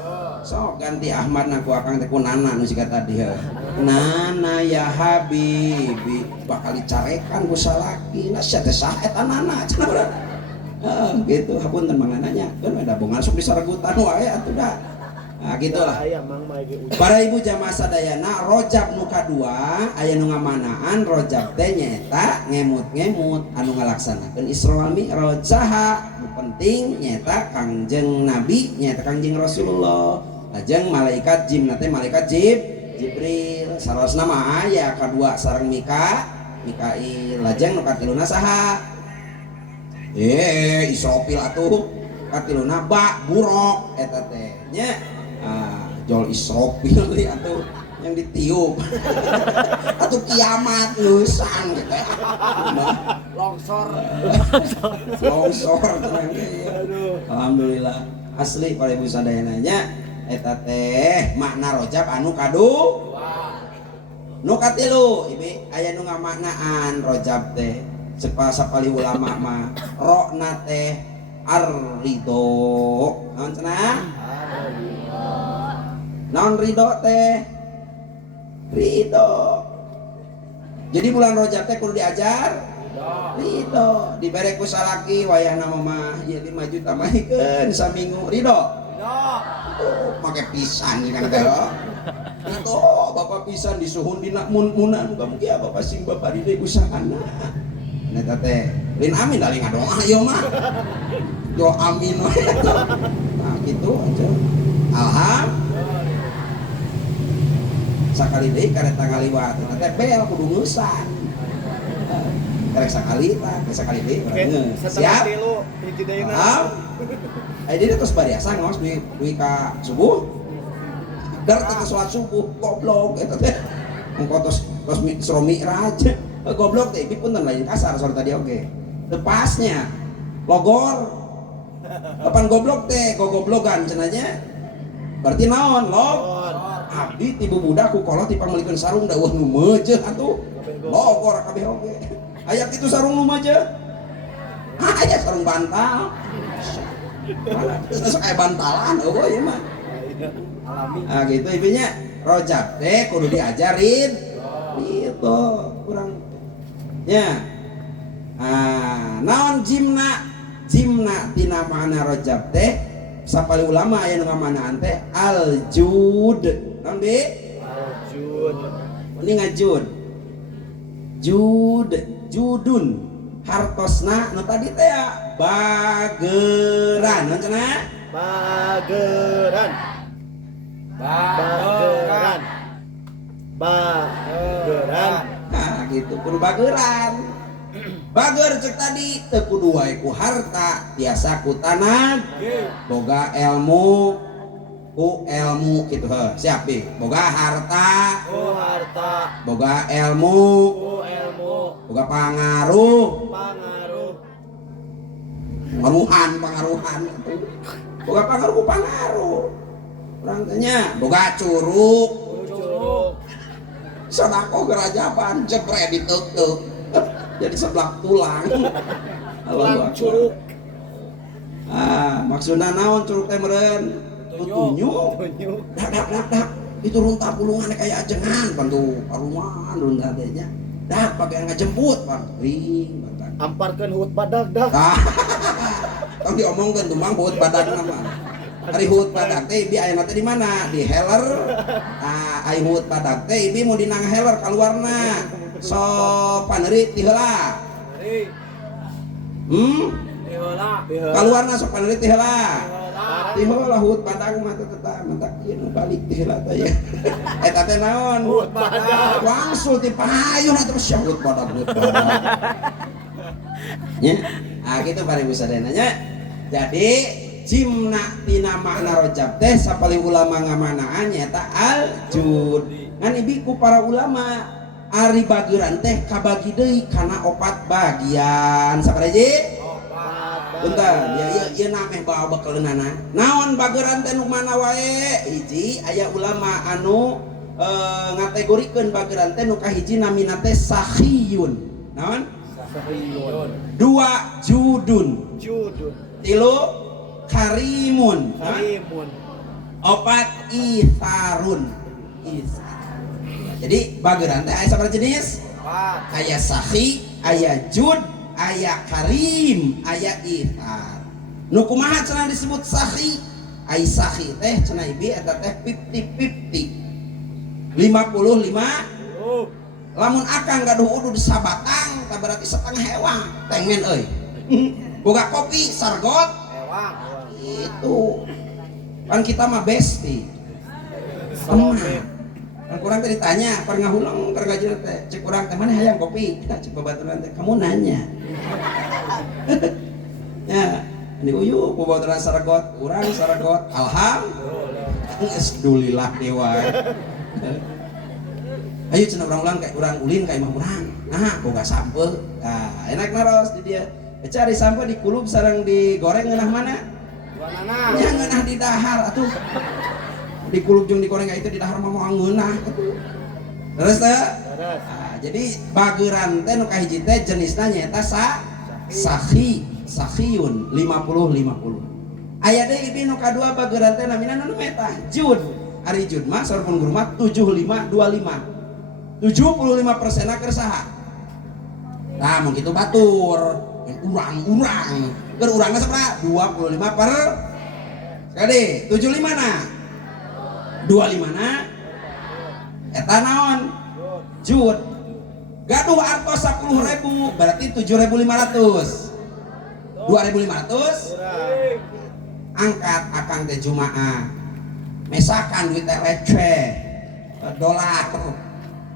sok ganti Ahmad naku akang teh ku Nana nu siga tadi heuh Nana ya habibi bakal dicarekan ku salaki nah sia teh saha eta Nana cenah urang gitu hapunten mang Nananya kan ada bongan sok disaragutan wae atuh da nah gitulah para ibu jamaah sadayana rojab nu kadua aya nu ngamanaan rojab teh nyaeta ngemut-ngemut anu ngalaksanakeun Isra wal Mi'raj saha nu penting nyaeta Kangjeng Nabi nyaeta Kangjeng Rasulullah lajeng malaikat jim nate malaikat Jibril sarosna mah aya kadua sareng Mikail lajeng nu katiluna saha Israfil atuh katiluna Buraq eta teh nya Jol Israfil atau yang ditiup atau kiamat lusan gitu ya. Longsor. Longsor tenang ya. Alhamdulillah asli para ibu sadayananya eta teh makna rojab anu kadu nu katilu ibi aya nu ngamaknaan rojab teh sapali ulama mah rokna teh ar-ridho naon cenah naon ridho teh ridho jadi bulan rojab teh kudu diajar ridho dibere ku salaki wayahna mah ieu 5 juta mahikeun saminggu ridho pakai pisan kan teh itu bapak pisan disuhun dina mun-munan muga-mugi bapak sing bapak di deui usahana eta teh lin amin da ling doa ieu mah do amin we nah kitu aja alhamdulillah sakali deui kareta ngaliwat eta teh bel kudu ngeusan karek sakali tah sakali deui urang ngeus siap hiji deuna dia terus bariasa ngos duit ka subuh dar kita sholat subuh goblok eta teh engko tos suruh mi'raj goblok teh ieu punten lain kasar sore tadi oge tepasnya logor kapan goblok teh gogoblogan cenanya berarti naon log abdi tibu budak ku kolot dipamelikeun sarung da nu meujeuh atuh logor kabeh oge aya kitu sarung nu meujeuh aya sarung bantal terus kayak bantalan oh iya mah nah gitu ibunya rojab teh kudu diajarin gitu kurang ya naon jimna tina makna rojab teh sapali ulama aya nu ngamanaan teh aljud naon di aljud ini ngajud judun hartosna nu tadi teh bageran naon cenah bageran nah gitu kudu bageran bager cek tadi teu kudu wae ku harta biasa ku tanah boga ilmu ku ilmu gitu heuh siap deh boga harta boga ilmu boga pangaruh pangaruhan boga pangaruh urang tanya boga curug sodako gerajaban jepre diteuk-teuk jadi seblak tulang curug maksudna naon curug teh meureun tunyu dak itu runta pulungan kayak ajengan bantu paruman runta teh nya dak pake ngajemput bang ring amparkeun hut badag dah tong diomongkeun tuh mang hut badag nama ari hut badag teh ibi aya teh di mana di heller ai hut badag teh ibi mau dinang heller kaluarna so paneuri ti heula kaluarna so paneuri ti heula ti heula hut badag mah teh tetah mata ieu balik ti heula teh ya eta teh naon hut badag wangsul ti payun atuh sia hut badag nya gitu para ibu sadananya jadi jimna tina makna rojab teh sapali ulama ngamanaan nyaeta aljud ngan ibiku para ulama ari bageran teh kabagi deui kana 4 bagian sabaraha bentar ya ieu nameh bawa bekeleunana naon bageran teh nu mana wae hiji aya ulama anu ngategorikeun bageran teh nu kahiji namina teh sakhiyun naon dua judun tilu karimun opat itharun jadi bageran teh aya sabaraha jenis aya sakhi aya jud aya karim aya ithar nu kumaha cenah disebut sakhi ai sakhi teh cenah ibi eta teh 50-50 50 lamun akang gaduh udu di sabatang tah berarti setengah hewang tengen euy boga kopi sargot hewang itu kan kita mah besti teman kan kurang teh ditanya pernah ngahulang keur gajian teh cek urang teh mana hayang kopi kita cek babaturan teh kamu nanya ya ini uyu babaturan sargot urang sargot alhamdulillah Alhamdulillah dewa. Ayo cenah urang-urang kayak urang ulin kayak mah urang. Nah, boga sampel. Nah, enak naros di dia. Cari sampel di kulub sareng digoreng ngeunah mana? Wanana. Ya ngeunah di dahar atuh. Di kulub jeung digoreng itu di dahar mah moal ngeunah atuh. Terus teh? Terus. Nah, jadi bageuran teh nu kahiji teh jenisna nyaeta sakhiyun 50-50. Aya deui ibi nu kadua bageuran teh namina nu meta jud. Ari jud mah sareng guru mah 75-25. 75% keur saha? Nah, mun kitu batur, urang-urang. Keur urangna sabaraha? 25 per sekali 75 na. 25 na. Eta naon? Jud. Gaduh artos 10.000 berarti 7.500. 2.500 angkat akang teh jumaah. Mesakan duit teh receh. Dolar.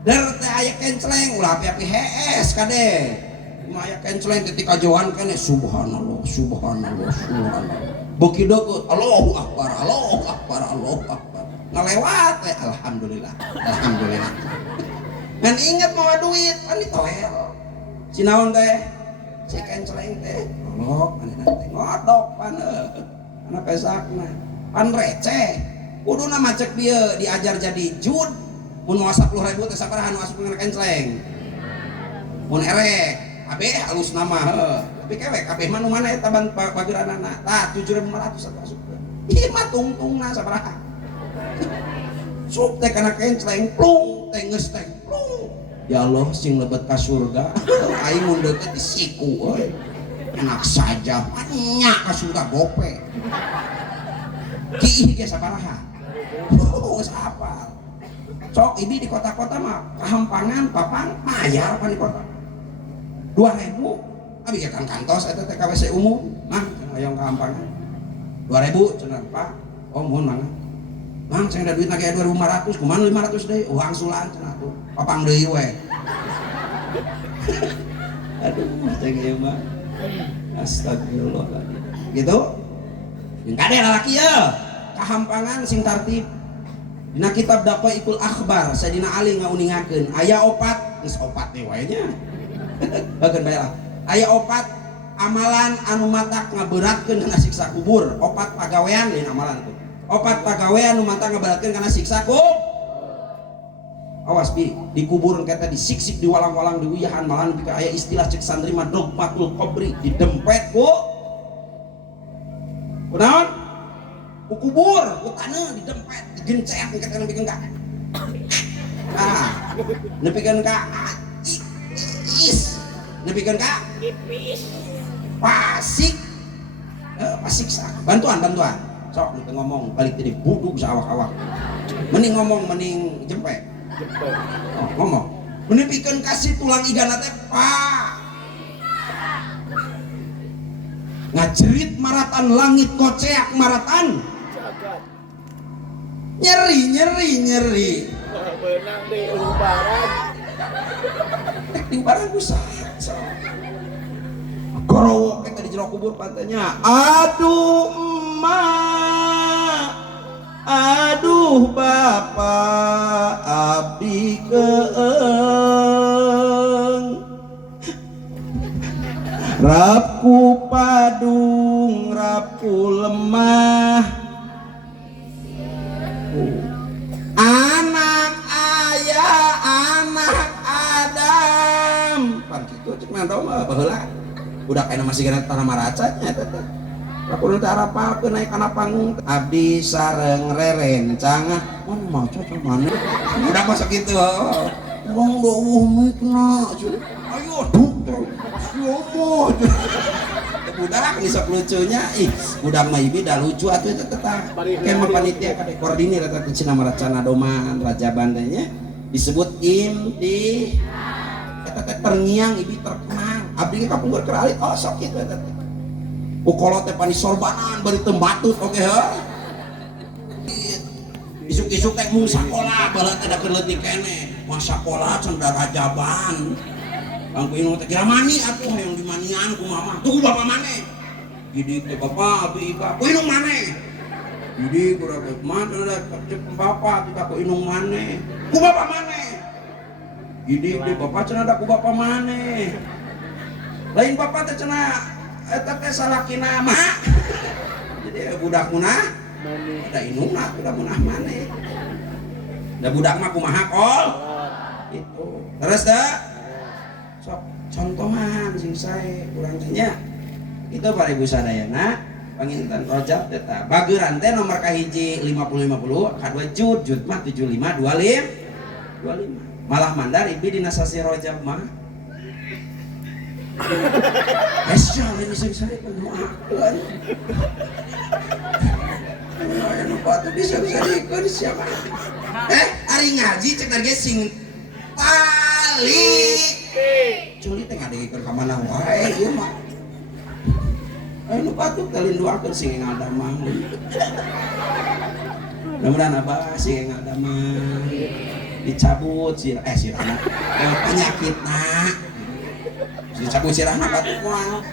Der teh aya kenceleng ulah api-api hees kade. Mun aya kenceleng ketika joan kene subhanallah subhanallah subhanallah. Beuki deuk Allahu akbar Allahu akbar Allahu akbar. Ngalewat teh alhamdulillah alhamdulillah. Ngan inget mawa duit kan ditoel. Sinaon teh? Si kenceleng teh. Olok manehna teh ngodok pan ana pesakna. Pan receh. Kuduna macek bieu diajar jadi jud. Mun mau 10.000 teh sabaraha nu asup ngan kenceleng. Mun erek kabeh halus nama heuh. Tapi kewek kabeh mah nu mana eta bageuranana. Tah 7.500 atuh asup. Ieu mah tungtungna sabaraha. Sup teh kana kenceleng plung teh geus teh plung. Ya Allah sing lebet ka surga. Aing mun deukeut disiku euy. Enak saja banyak ka surga gope. Ki ge sabaraha? Geus apal. Sok ini di kota-kota mah kahampangan papang mayar apa di kota 2.000 abi ya kan kantos eta teh KWC umum nah hayang kahampangan 2.000 cenah Pak oh mohon mangga mang saya ada duit nage 2.500 kumaha 500 deui uang sulan cenah tuh papang deui we aduh ceng ieu mah astagfirullahaladzim gitu yang kade lalaki ya kahampangan sing tartib. Dina kitab Daqaiqul Akhbar Sayyidina Ali ngauningakeun aya opat geus opat teh wae nya. Bageun bae lah. Aya opat amalan anu matak ngaberatkeun kana siksa kubur, opat pagawean lain amalan tuh. Opat pagawean anu matak ngaberatkeun kana siksa kubur. Awas bi, dikubur kata disiksik diwalang-walang diuyahan malahan pika aya istilah cek santri mah dogmatul qabri didempet ku. Kunaon? Ku kubur, ku taneuh didempet, digencet kata nepikeun ka. Nah, nepikeun ka is. Nepikeun ka ipis. Pasik. Pasik sah. Bantuan. Sok nu ngomong balik tadi budug sawak-awak. Mending ngomong mending jempet. Oh, ngomong. Menepikeun kasih tulang igana teh Pak. Ngajerit maratan langit koceak maratan. Nyeri. Benang di ubaran. Di ubaran bisa. Gorowok kita di jero kubur pantainya. Aduh emak, aduh bapak, abdi keeng. Rapku padung, rapku lemah. Anak ayah, anak Adam. Pan kitu cek mantau mah baheula. Budak kana masih kana tanah maracanya eta teh. Lamun teh arapalkeun naik kana panggung abdi sareng rerencang. Mun maca teh maneh. Budak mah sakitu. Wong dawuh mikna. Ayo duk. Siomo. Budak ini sok lucunya budak mah ibi dah lucu atuh eta teh kemah panitia kade koordinir eta teh cenah maracana doman raja bandanya disebut imti eta teh terngiang ibi terkenang abdi ge kapungkur keur alit oh sok kitu eta teh ukolot teh pani sorbanan bari teu batut oge heuh isuk-isuk teh mung sakola baheula teh da keur leutik keneh mah sakola can da rajaban Bangku ini teh kira mani atuh yang di manian ku mama. Tuh bapak maneh. Jadi teh bapak abi iba. Ku ini maneh. Jadi kurang mana ada cek bapak kita ku inung mana, ku bapak mana? Jadi bapak cina ada ku bapak mana? Lain bapak teh cina eta teh salakina mah. Jadi budak munah, ada inung lah budak munah mana? Da budak mah kumaha kol? Itu. Terus dah. Sok contohan sing sae urang teh nya. Itu para ibu sadayana panginten Rojab teh tah. Bageuran teh nomor kahiji 50 kadua jud mah 75 25. Malah mandar ibi dina sasi Rojab mah. Esya ini sing sae kumaha. Anu patu bisa dikeun siapa? Ari ngaji cek target sing tali. Culi teh ngadengkeun ka mana wae ieu mah. Anu patu tali duakeun sing ngada mah. Mudah-mudahan abah sing ngada mah dicabut sirahna penyakitna. Dicabut sirahna patu moal.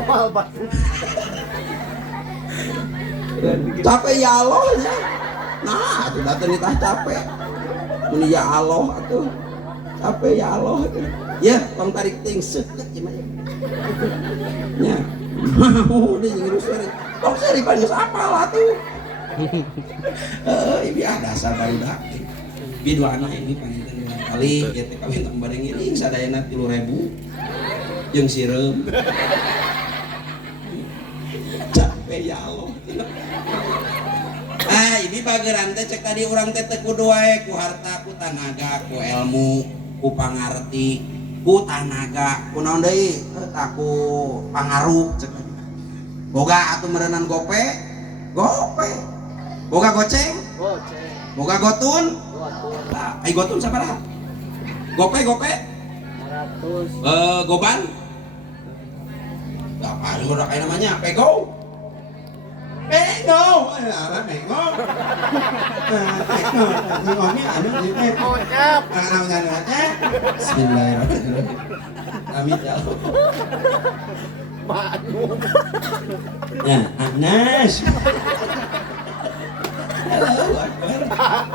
Moal batu. Capek ya Allah ya. Nah, itu datang ditah capek. Mun ya Allah atuh. Capek ya Allah. Ya, tong tarik ting seukeut gimana. Ya. Mau deui ngurus sari. Tong sari geus apal atuh. Ieu dasar barudak. Bi dua anak ini panginten kali ieu teh kawin tong bade ngiring sadayana 3.000 jeung sireum. Capek ya Allah. Ini bageuran teh cek tadi urang teh teu kudu wae ku harta, ku tanaga, ku ilmu, ku pangarti, ku tanaga, ku naon deui? Ku pangaruh cek tadi. Boga atuh meureunan gope, gope. Boga goceng, Goceng. boga gotun. Gotun. Nah, ai gotun sabaraha? Gope 100. Goban. Apa udah kayak namanya? Pego. Pego, apa pego? Pego, ngomongnya anu di pego. Onyap. Namanya Bismillahirrahmanirrahim. Amin ya Allah. Batu. Ya, Anas. Halo, Akbar.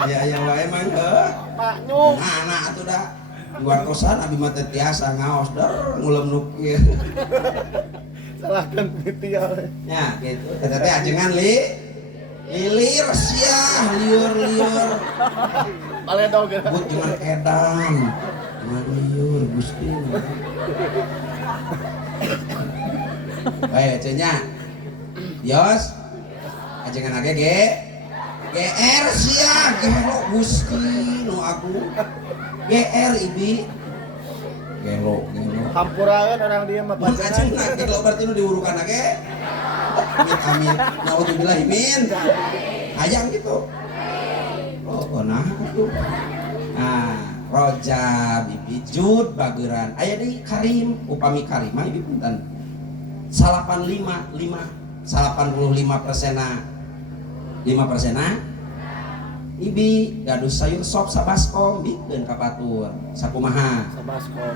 Ya wae mang heuh. Pak Nyung. Nah atuh dah. Luar kosan abi mah teh tiasa ngaos der ngulem nu kieu. Salahkan pitial. Ya gitu. Eta teh ajengan lilir sia, liur. Paledog. But jangan edan. Jangan liur Gusti. Bae cenah. Yos. Ajengan age ge. GR sia, gelo Gusti nu aku. GR ibi. Gelo. Hampuraeun orang dia mah Mun acing na gelo berarti nu diurukan age. Amin. Naudzubillah min. Hayang gitu. Oh, nah tuh. Nah, Rojab ibi jud bageuran. Aya deui Karim, upami Karim mah ibi punten. 85 85%-na 5%-na ibi gaduh sayur sop sabaskom bikeun ka batur sakumaha Sabaskom.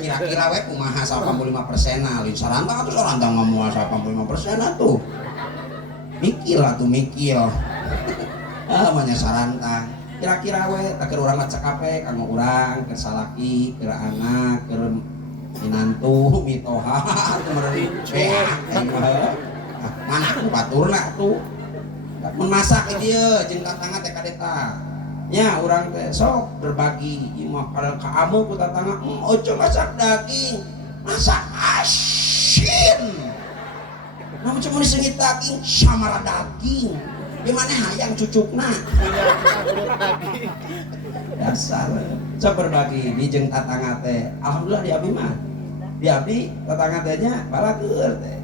kira-kira we kumaha 85%-na lain sarantang atuh sarantang ngomong 85%-na tuh mikil atuh mikil namanya sarantang kira-kira we tak keur urang mah cakape kanggo urang keur salaki keur anak keur minantu mitoha kemarin mana aku baturna tuh mun masak ieu jeung tatangga teh kadeta nya urang teh sok berbagi ieu mah kada ka amu ku tatangga ojo masak daging masak asin namun cuma disengit daging samara daging di mana hayang cucukna dasar sok berbagi di jeung tatangga teh alhamdulillah di abi mah di abdi tatangga teh nya balageur teh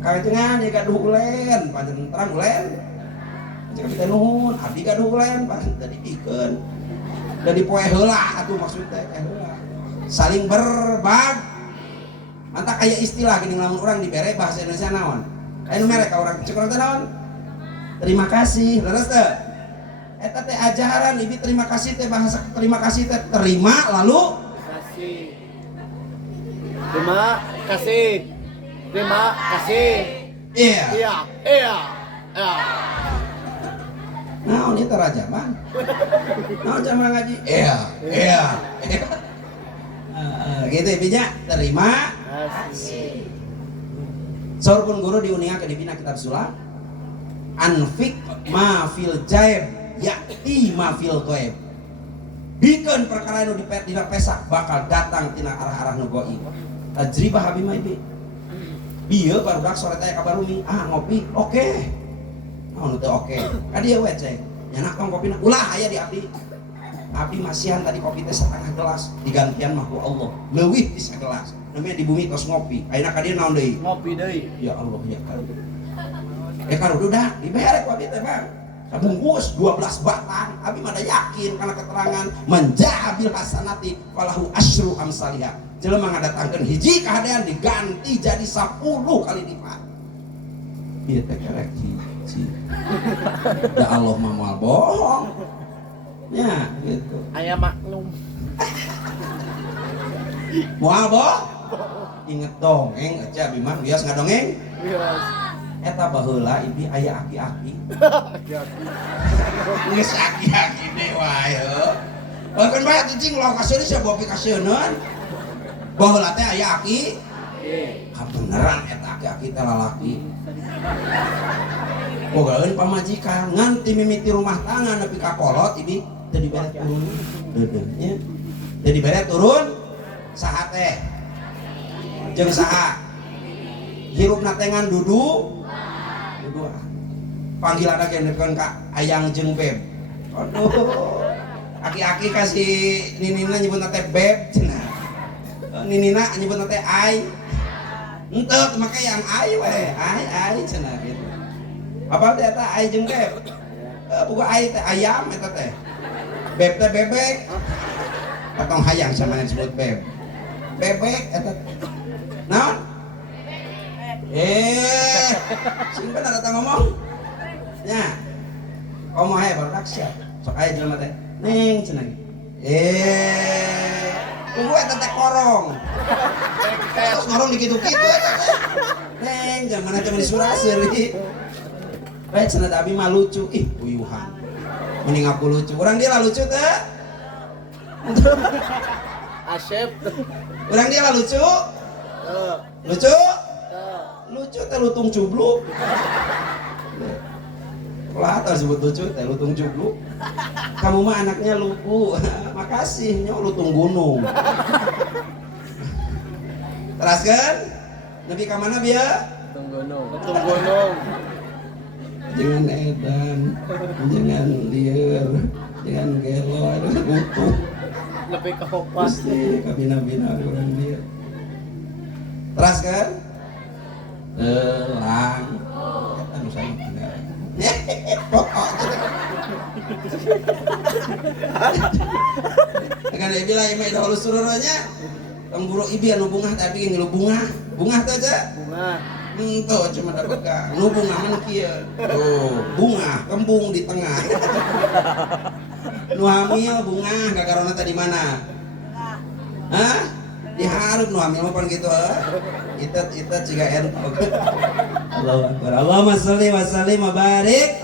kajengan dia gaduh ulen pancen terang ulen cek kita nuhun abdi gaduh ulen pancen tadi dikeun dan dipoe heula atuh maksudnya heula saling berbag mantap aya istilah gini lamun urang dibere bahasa Indonesia naon aya nu mere ka urang cek urang teh naon terima kasih leres teh eta teh ajaran ibi terima kasih teh bahasa terima kasih teh terima lalu Kasih. Terima kasih. Terima kasih. Iya. Iya. Iya. Iya. Nah, ini terajaman. Nah, jamaah ngaji. Iya. Iya. Gitu ya, Binya. Terima kasih. Saur pun guru diuninga ke dipina kitab sulam. Anfik ma fil jaib yakti ma fil ghaib. Bikeun perkara nu dina pesak bakal datang tina arah-arah nu goib. Tajribah abi mah ieu. Bieu barudak sore teh ka Barumi, ngopi, oke. Naon teh oke. Ka dieu we cek. Nyanak tong kopina ulah aya di abdi. Abdi masihan tadi kopi teh setengah gelas, digantian mah ku Allah. Leuwih di sagelas. Namanya di bumi tos ngopi. Ayeuna ka dieu naon deui? Ngopi deui. Ya Allah ya kan. Ya kan udah dibayar ku abdi teh Bang. Sabungkus 12 batang. Abi mah da yakin karena keterangan menjabil hasanati falahu asyru amsalihah. Jelema ngadatangkeun hiji kahadean diganti jadi 10 kali lipat. Ieu teh kerek hiji. Ya Allah mah moal bohong. Ya gitu. Aya maklum. Moal bohong. Inget dongeng aja abi mah bias ngadongeng. Bias. Eta baheula ibi aya aki-aki. Aki-aki. Geus aki-aki deui wae. Bahkan bae cicing lokasinya sia bopi kaseuneun. Baheula teh aya aki. Beneran eta aki-aki teh lalaki. Bogaeun pamajikan ngan ti mimiti rumah tangga nepi ka kolot ibi teu dibere turun. Deudeuh nya. Teu dibere turun saha teh? Jeung saha? Hirupna teh ngan dudu. Panggilan aja nepen kak ayang jeung beb. Aduh, aki-aki kasih ninina nyebut teh beb, cina. Ninina nyebut teh ay. Entek make yang ay we, ay cina gitu. Apa teh eta ay jeung beb? Bukan ay teh ayam eta teh. Beb teh bebek. Potong hayang sama yang disebut beb. Bebek eta. Naon? Sing bener eta ngomong. Ya, komo hae barudak sia. Sok aya jelema teh. Neng cenah. Tunggu eta teh korong. Terus ngorong dikitu-kitu eta teh. Neng jamana teh surah seuri. Bae cenah abi mah lucu. Ih, uyuhan. Mending aku lucu. Urang dia lah lucu teh. Asep. Urang dia lah lucu. Lucu? Lucu teh lutung cubluk. Lah tau sebut lucu teh lutung cubluk. Kamu mah anaknya lugu. Makasih nyo lutung gunung. Teraskeun nepi ka mana bieu? Lutung gunung. Lutung gunung. Jangan edan, jangan lieur, jangan gelo, aduh utuh. Nepi ka hopas. Pasti kabina-bina urang dia. Teraskeun elang. Anu saya tinggal. Pokok. Kan dia bilang ieu dahulu sururnya. Tong buru ibi anu bungah tapi ngilu bungah. Bungah teh aja. Bunga. Tuh cuma ada pegang. Nu bunga mah kieu. Tuh, bunga kembung di tengah. Nu hamil bunga gagarona teh di mana? Hah? Diharap nu hamil mah pan gitu Itet ciga entok. Allahu Akbar. Allahumma sholli wa sallim wa barik.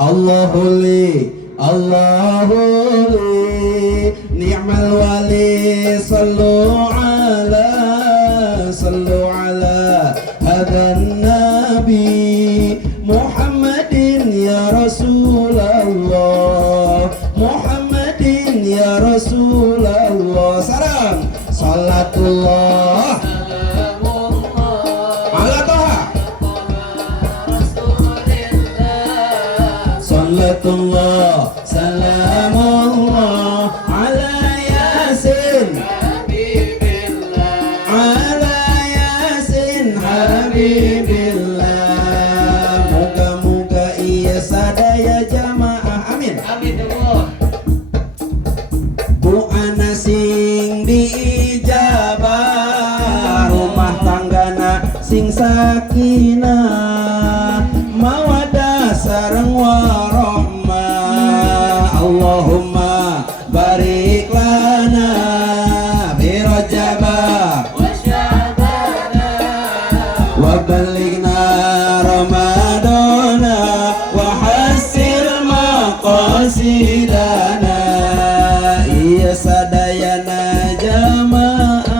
Allahu li ni'mal wali sallu ala hadan nabi Muhammadin ya Rasulullah Muhammadin ya Rasulullah sarang salatullah ala toha salatullah salamullah ala yasin ala yasin habibillah moga-moga iya sadaya jamaah amin Amin Allah. doana sing diijabah rumah tanggana sing sakinah mawadah sareng warahmah Allahumma barik lana bi Rajabah baligna ramadana wa hasil maqasidana iya sadayana jamaah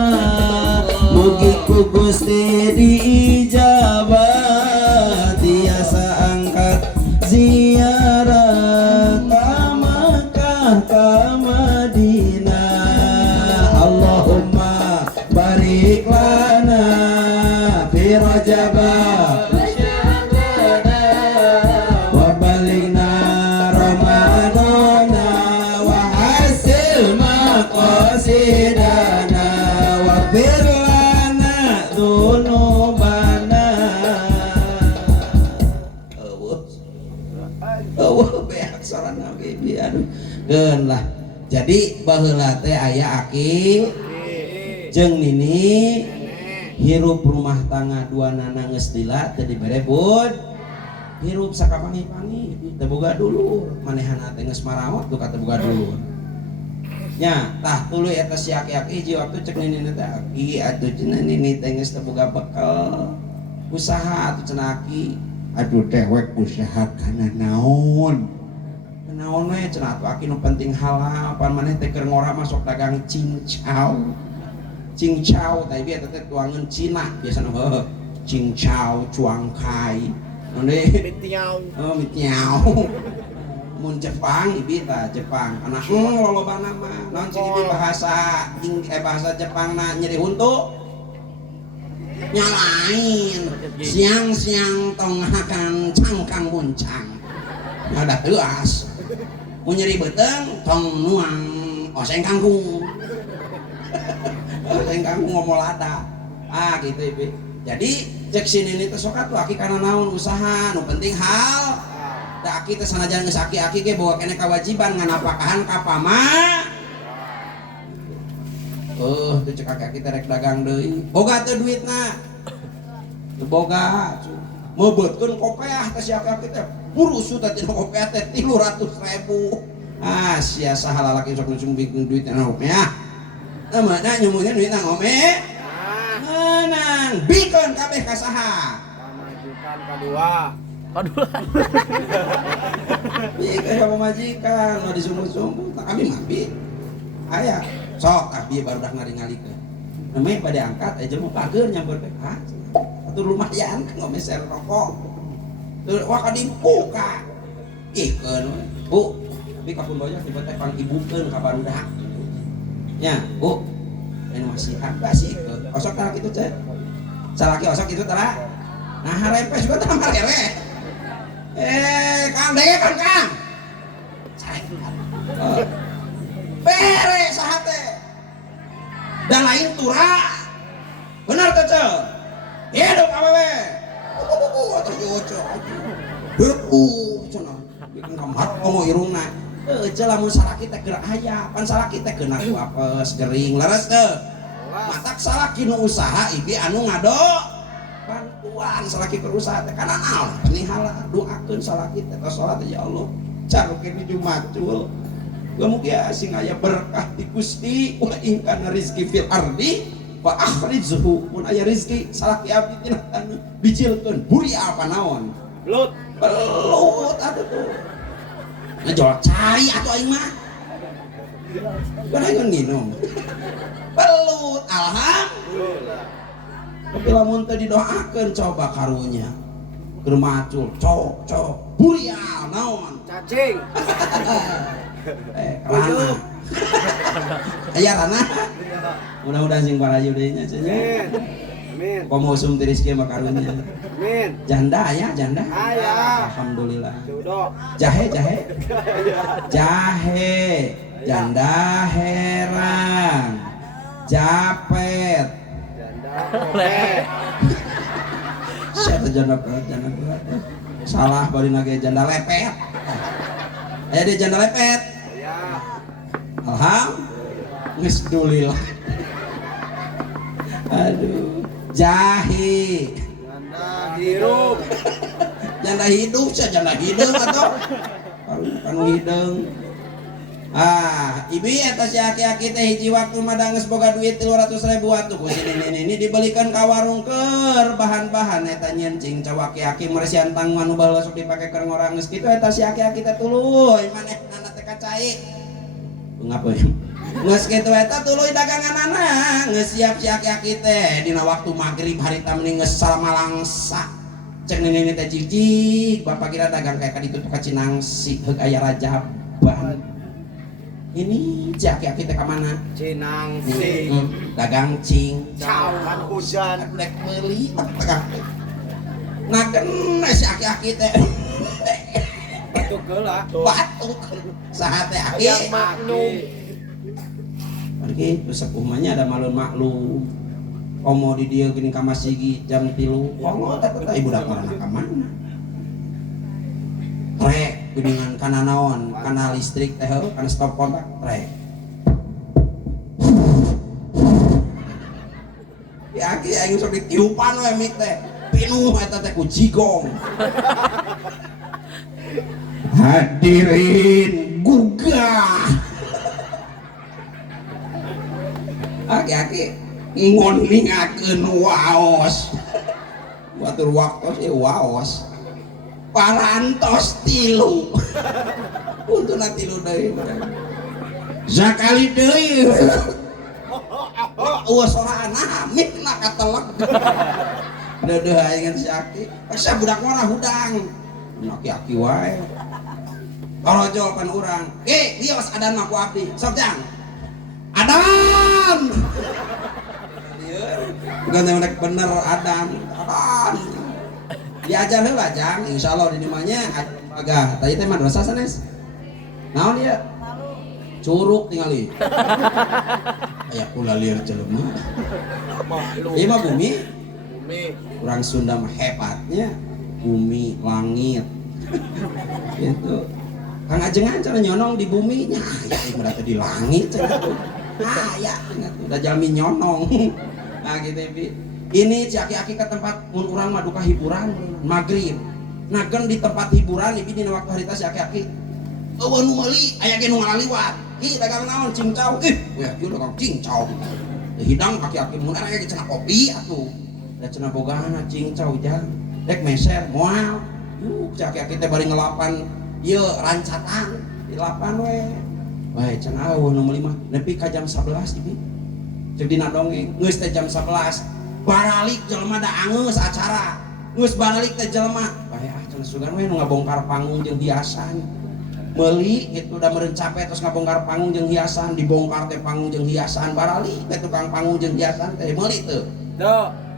mugi ku Gusti diijabah tiasa angkat ziarah ka Makkah ka Madinah Allahumma barik lana fi Rajab wa balighna ramadana wa hasil maqasidana wa fir lana dzunubana beak sarana baby aduh geun lah jadi baheula teh aya aki jeung nini hirup rumah tangga dua nana geus lila teu dibere bud hirup sakapangi-pangi teu boga dulur manehana teh geus marawat tuh kata boga dulur nya tah tuluy eta si aki-aki hiji waktu cek nini teh aki atuh cenah nini teh geus teu boga bekal usaha atuh cenah aki aduh dewek usaha kana naon naon we cenah atuh aki nu penting halal pan maneh teh keur ngora masuk dagang cincau tadi biar teteh tuangan Cina biasanya cincau cuangkai nanti mitiau mun Jepang ibita Jepang anak loloba nama non sih bahasa Jepang na nyeri huntu nyalain siang tonghakan cangkang muncang ada tuas mun nyeri beteng tong nuang oseng kangkung kangkung ngomol ada gitu ibu jadi cek sini ini sok atuh aki kana naon usaha nu penting hal da aki teh sanajan geus aki-aki ge bawa kene kewajiban nganapakahan ka pama teu cek aki teh rek dagang deui boga teu duitna teu boga meubetkeun kopeah teh si aki teh burusu teh dina kopeah teh 300.000 sia saha lalaki sok nusumbikeun duit na kopeah mana nyumunya duit nang ome menang bikeun kabeh ka saha pamajikan kadua bikeun ka pamajikan nu disumbu-sumbu tak kami mabi aya sok abi barudak ngaringalikeun namanya pada angkat aja mau pager nyamper teh atuh lumayan ngomeser rokok wah kadimpu ka ikeun bu tapi kapun boyok tiba teh pang ibukeun ka barudak nya bu ini masih apa sih osok tarak itu cek salaki osok itu tarak nah harepe juga tarak marere kang dege kan kang bere sahate dan lain tura benar tuh cek hidup awewe atau jojo cenah bikin kamar ngomong irungna lamun salaki teh geura aya pan salaki teh keuna ku apes gering leres teu matak salaki nu usaha ibi anu ngado bantuan salaki berusaha teh kana naon ini halal doakeun salaki teh salat ya Allah carukeun di Jumatul mugi sing aya berkah di Gusti wa in kana rizqi fil ardi wa akhrijhu mun aya rezeki salaki abdi tina tanu bijilkeun buri apa naon belut atuh tuh ngejolak cai atau aing mah kan aing minum belut alhamdulillah tapi lamun teh didoakeun coba karunya keur macul cok burial naon cacing rana aya rana mudah-mudahan sing parayu deui nya cenah amin komo usum tiris kieu mah karunya amin janda aya janda aya alhamdulillah jahe janda herang japet janda lepet siapa janda salah bari nage janda lepet aya di janda lepet alhamdulillah geus dulillah aduh jahe janda hidup atau kanu hidung Ibi eta si aki-aki teh hiji waktu madanges boga duit 300.000 atuh ku si ini dibelikan ka warung keur bahan-bahan eta nyencing ca aki-aki meresian tang anu baheula sok dipake keur ngorang geus kitu eta si aki-aki teh tuluy manehna teh kacai. Ngapa ya? Geus kitu eta tuluy daganganana geus siap si aki-aki teh dina waktu magrib harita mending geus samalangsa. Cek nini teh cicik bapak kira dagang kayak kaditu ka Cinangsi heug aya Rajaban. Ini aki-aki teh ka mana? Cinangsi. Dagang cincau Kan hujan. rek meuli dagang. Nah kena si aki-aki teh Batuk geula. batuk saha teh aki. Yang maklum. Pergi sepuh mah nya ada maklum. Omo di dieu geuning ka masigi jam 3. Omo teh ibu dak marana ka mana? Rek geuningan kana naon? Kana listrik teh kana stop kontak rek. Ya aki aing sok ditiupan we mik teh. Pinuh eta teh ku jigong. Hadirin gugah. Aki-aki ngonlingakeun waos. Batur waktos ieu waos. Parantos 3. Untuna 3 deui. Sakali deui. Sorana mikna katelek. Deudeuh aing si aki. Asa budak mah hudang. Aki-aki wae. Karojol kan urang. Dios adan mah ku abdi. Sok jang. Adan. Bukan yang bener adan. Diajar heula jang, insyaallah di dimanya agak. Tadi teh madrasah sanes. Naon ieu? Curug tingali. Aya kula lieur jelema. Ieu mah bumi. Urang Sunda mah hebatnya bumi langit. Gitu. Kang Ajengan cara nyonong di bumi nya, ya berarti di langit cenah tuh. Ya, udah jami nyonong. Nah gitu Bi. Ini si aki-aki ke tempat mun urang mah duka hiburan magrib. Nah kan di tempat hiburan ibi dina waktu harita si aki-aki. Eueuh nu meuli aya ge nu ngalaliwat. Ih dagang naon cincau. Ya ieu dagang cincau. Hidang aki-aki mun aya ge cenah kopi atuh. Da cenah bogana cincau jang. Dek meser moal. Si aki-aki teh bari ngelapan ieu rancatan di lapan we. Bae cenah eueuh nu meuli mah nepi ka jam 11 ibi. Cek dina dongeng geus teh jam 11. Baralik jelema da angeus acara geus baralik teh jelema bae cenah sugan we nu ngabongkar panggung jeung hiasan meuli kitu da meureun capek terus ngabongkar panggung jeung hiasan dibongkar teh panggung jeung hiasan baralik teh tukang panggung jeung hiasan teh meuli teu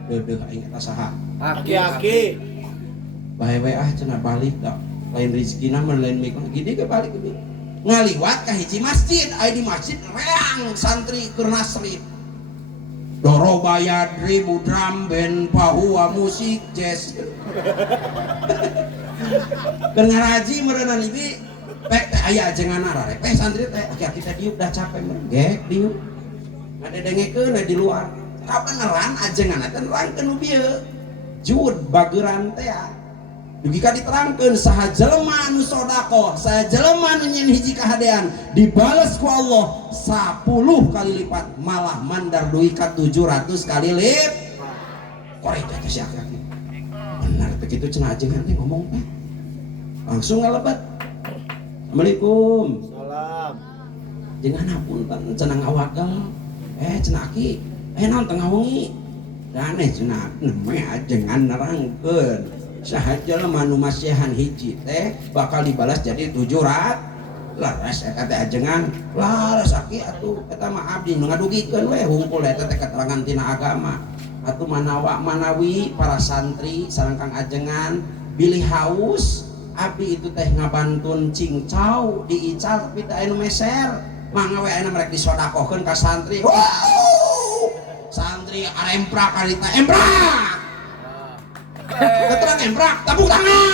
deudeuh aing eta saha Aki-aki. bae we cenah balik da lain rezekina mah lain mikna gede ge balik gede ngaliwat ka hiji masjid aya di masjid reang santri keur nasrif Doroba Yadri Budram Ben Pahua musik jazz. Keur ngaraji meureunna ibi pek teh aya ajenganna rarek. Santri teh aki-aki teh diuk dah capek meureun gek diuk. Ngadedengekeun di luar. Ka beneran ajenganna teh nerangkeun nu bieu. Jud bageuran teh dugi ka diterangkeun saha jelema nu sodaqoh, saha jelema nu nyen hiji kahadean dibales ku Allah 10 kali lipat malah mandar duit ka 700 kali lipat. Korek teh si aki-aki. Benar teh kitu cenah ajengan teh ngomong teh. Langsung ngalebat. Assalamualaikum. Salam. Jengan hapunten cenah ngawakel. Cenah aki, naon teu ngawengi. Daneh cenah nemeh ajengan nerangkeun. Sahaja lemah nu masihan hiji teh bakal dibalas jadi 700 laras eta teh ajengan laras aki atuh eta mah abdi nu ngadugikeun we hungkul eta teh keterangan tina agama atuh manawi para santri sareng Kang Ajengan bilih haus abdi itu teh ngabantun cincau diical tapi teh anu meser mangga we aya merek disodakohkeun ka santri. Wow! Santri aremprak karita emprak keterang embrak, tepuk tangan.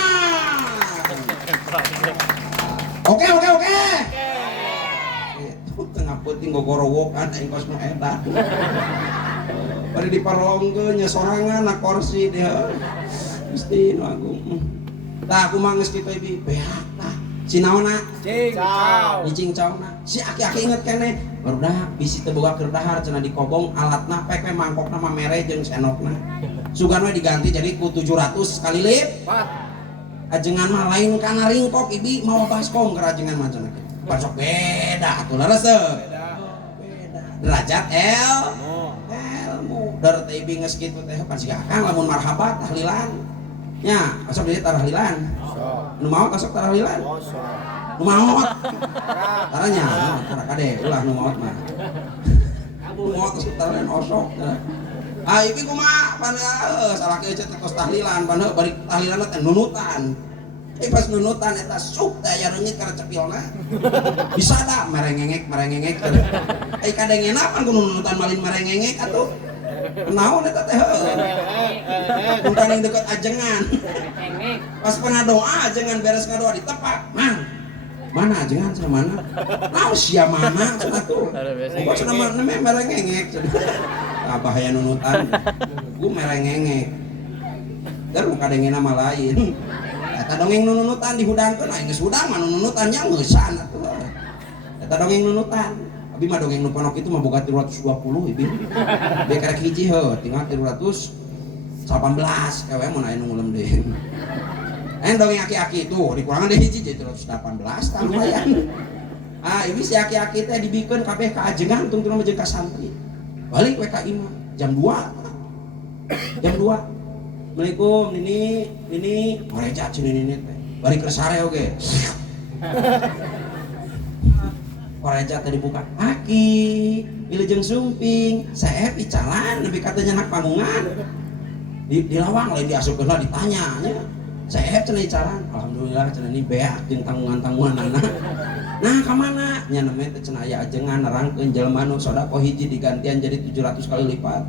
Oke. Itu tengah penting gogorowokan aing kos nu eta. Bari diparongkeun nya sorangan na kursi dia. Gusti nu agung. Tah kumaha geus kitu ibi beak tah. Sinaona Cincau. di cingcauna si aki-aki inget kene barudak bisi teu boga keur dahar cenah dikobong alatna pek we mangkokna mah mere jeung senokna sugan we diganti jadi ku 700 sekali lipat ajengan mah lain kana ringkok ibi mau baskom keur ajengan mah cenah basok beda atuh lereseuh beda derajat ilmu dar teh ibi geus kitu teh pan siga akang lamun marhabat tahlilan nya asal dia tahlilan nu maot asok tahlilan nu maot caranya cara kade ulah nu maot mah nu maot asok tahlilan osok ibi kumaha pan salaki euceut tos tahlilan pan bari tahlilanna teh nunutan pas nunutan eta suk teh aya reungit kana cepilna bisa da merengengek kadengena pan kudu nunutan malin merengengek atuh naon eta teh bukan yang deket ajengan pas pernah doa ajengan beres ngadoa ditepak mana ajengan sama mana naon sia mana cenah tuh pokok cenah mana merengengek bahaya nunutan gua merengengek dan muka dengena mah lain eta dongeng nunutan dihudangkeun aing geus hudang mah nunutannya ngeusan atuh eta dongeng nunutan abi mah dongeng nu ponok itu mah boga 320 ibi dia karek hiji heuh tinggal 318 kawe mun aya nu ngulem deui aya dongeng aki-aki itu dikurangan deui hiji jadi 318 tah lumayan ibi si aki-aki teh dibikeun kabeh ka ajengan tungtung mah jeung ka santri balik we ka imah jam 2 Assalamualaikum ini ngoreja cenah ini teh bari keur sare oge ngoreja teh dibuka aki wilujeng sumping saeb icalan nepi katanya nak panggungan di lawang lain diasupkeun lah ditanya nya saeb cenah icalan alhamdulillah cenah ini beak jeung tanggungan-tanggunganna nah ka mana nya namanya teh cenah aya ajengan nerangkeun jelema nu sodaqoh hiji digantian jadi 700 kali lipat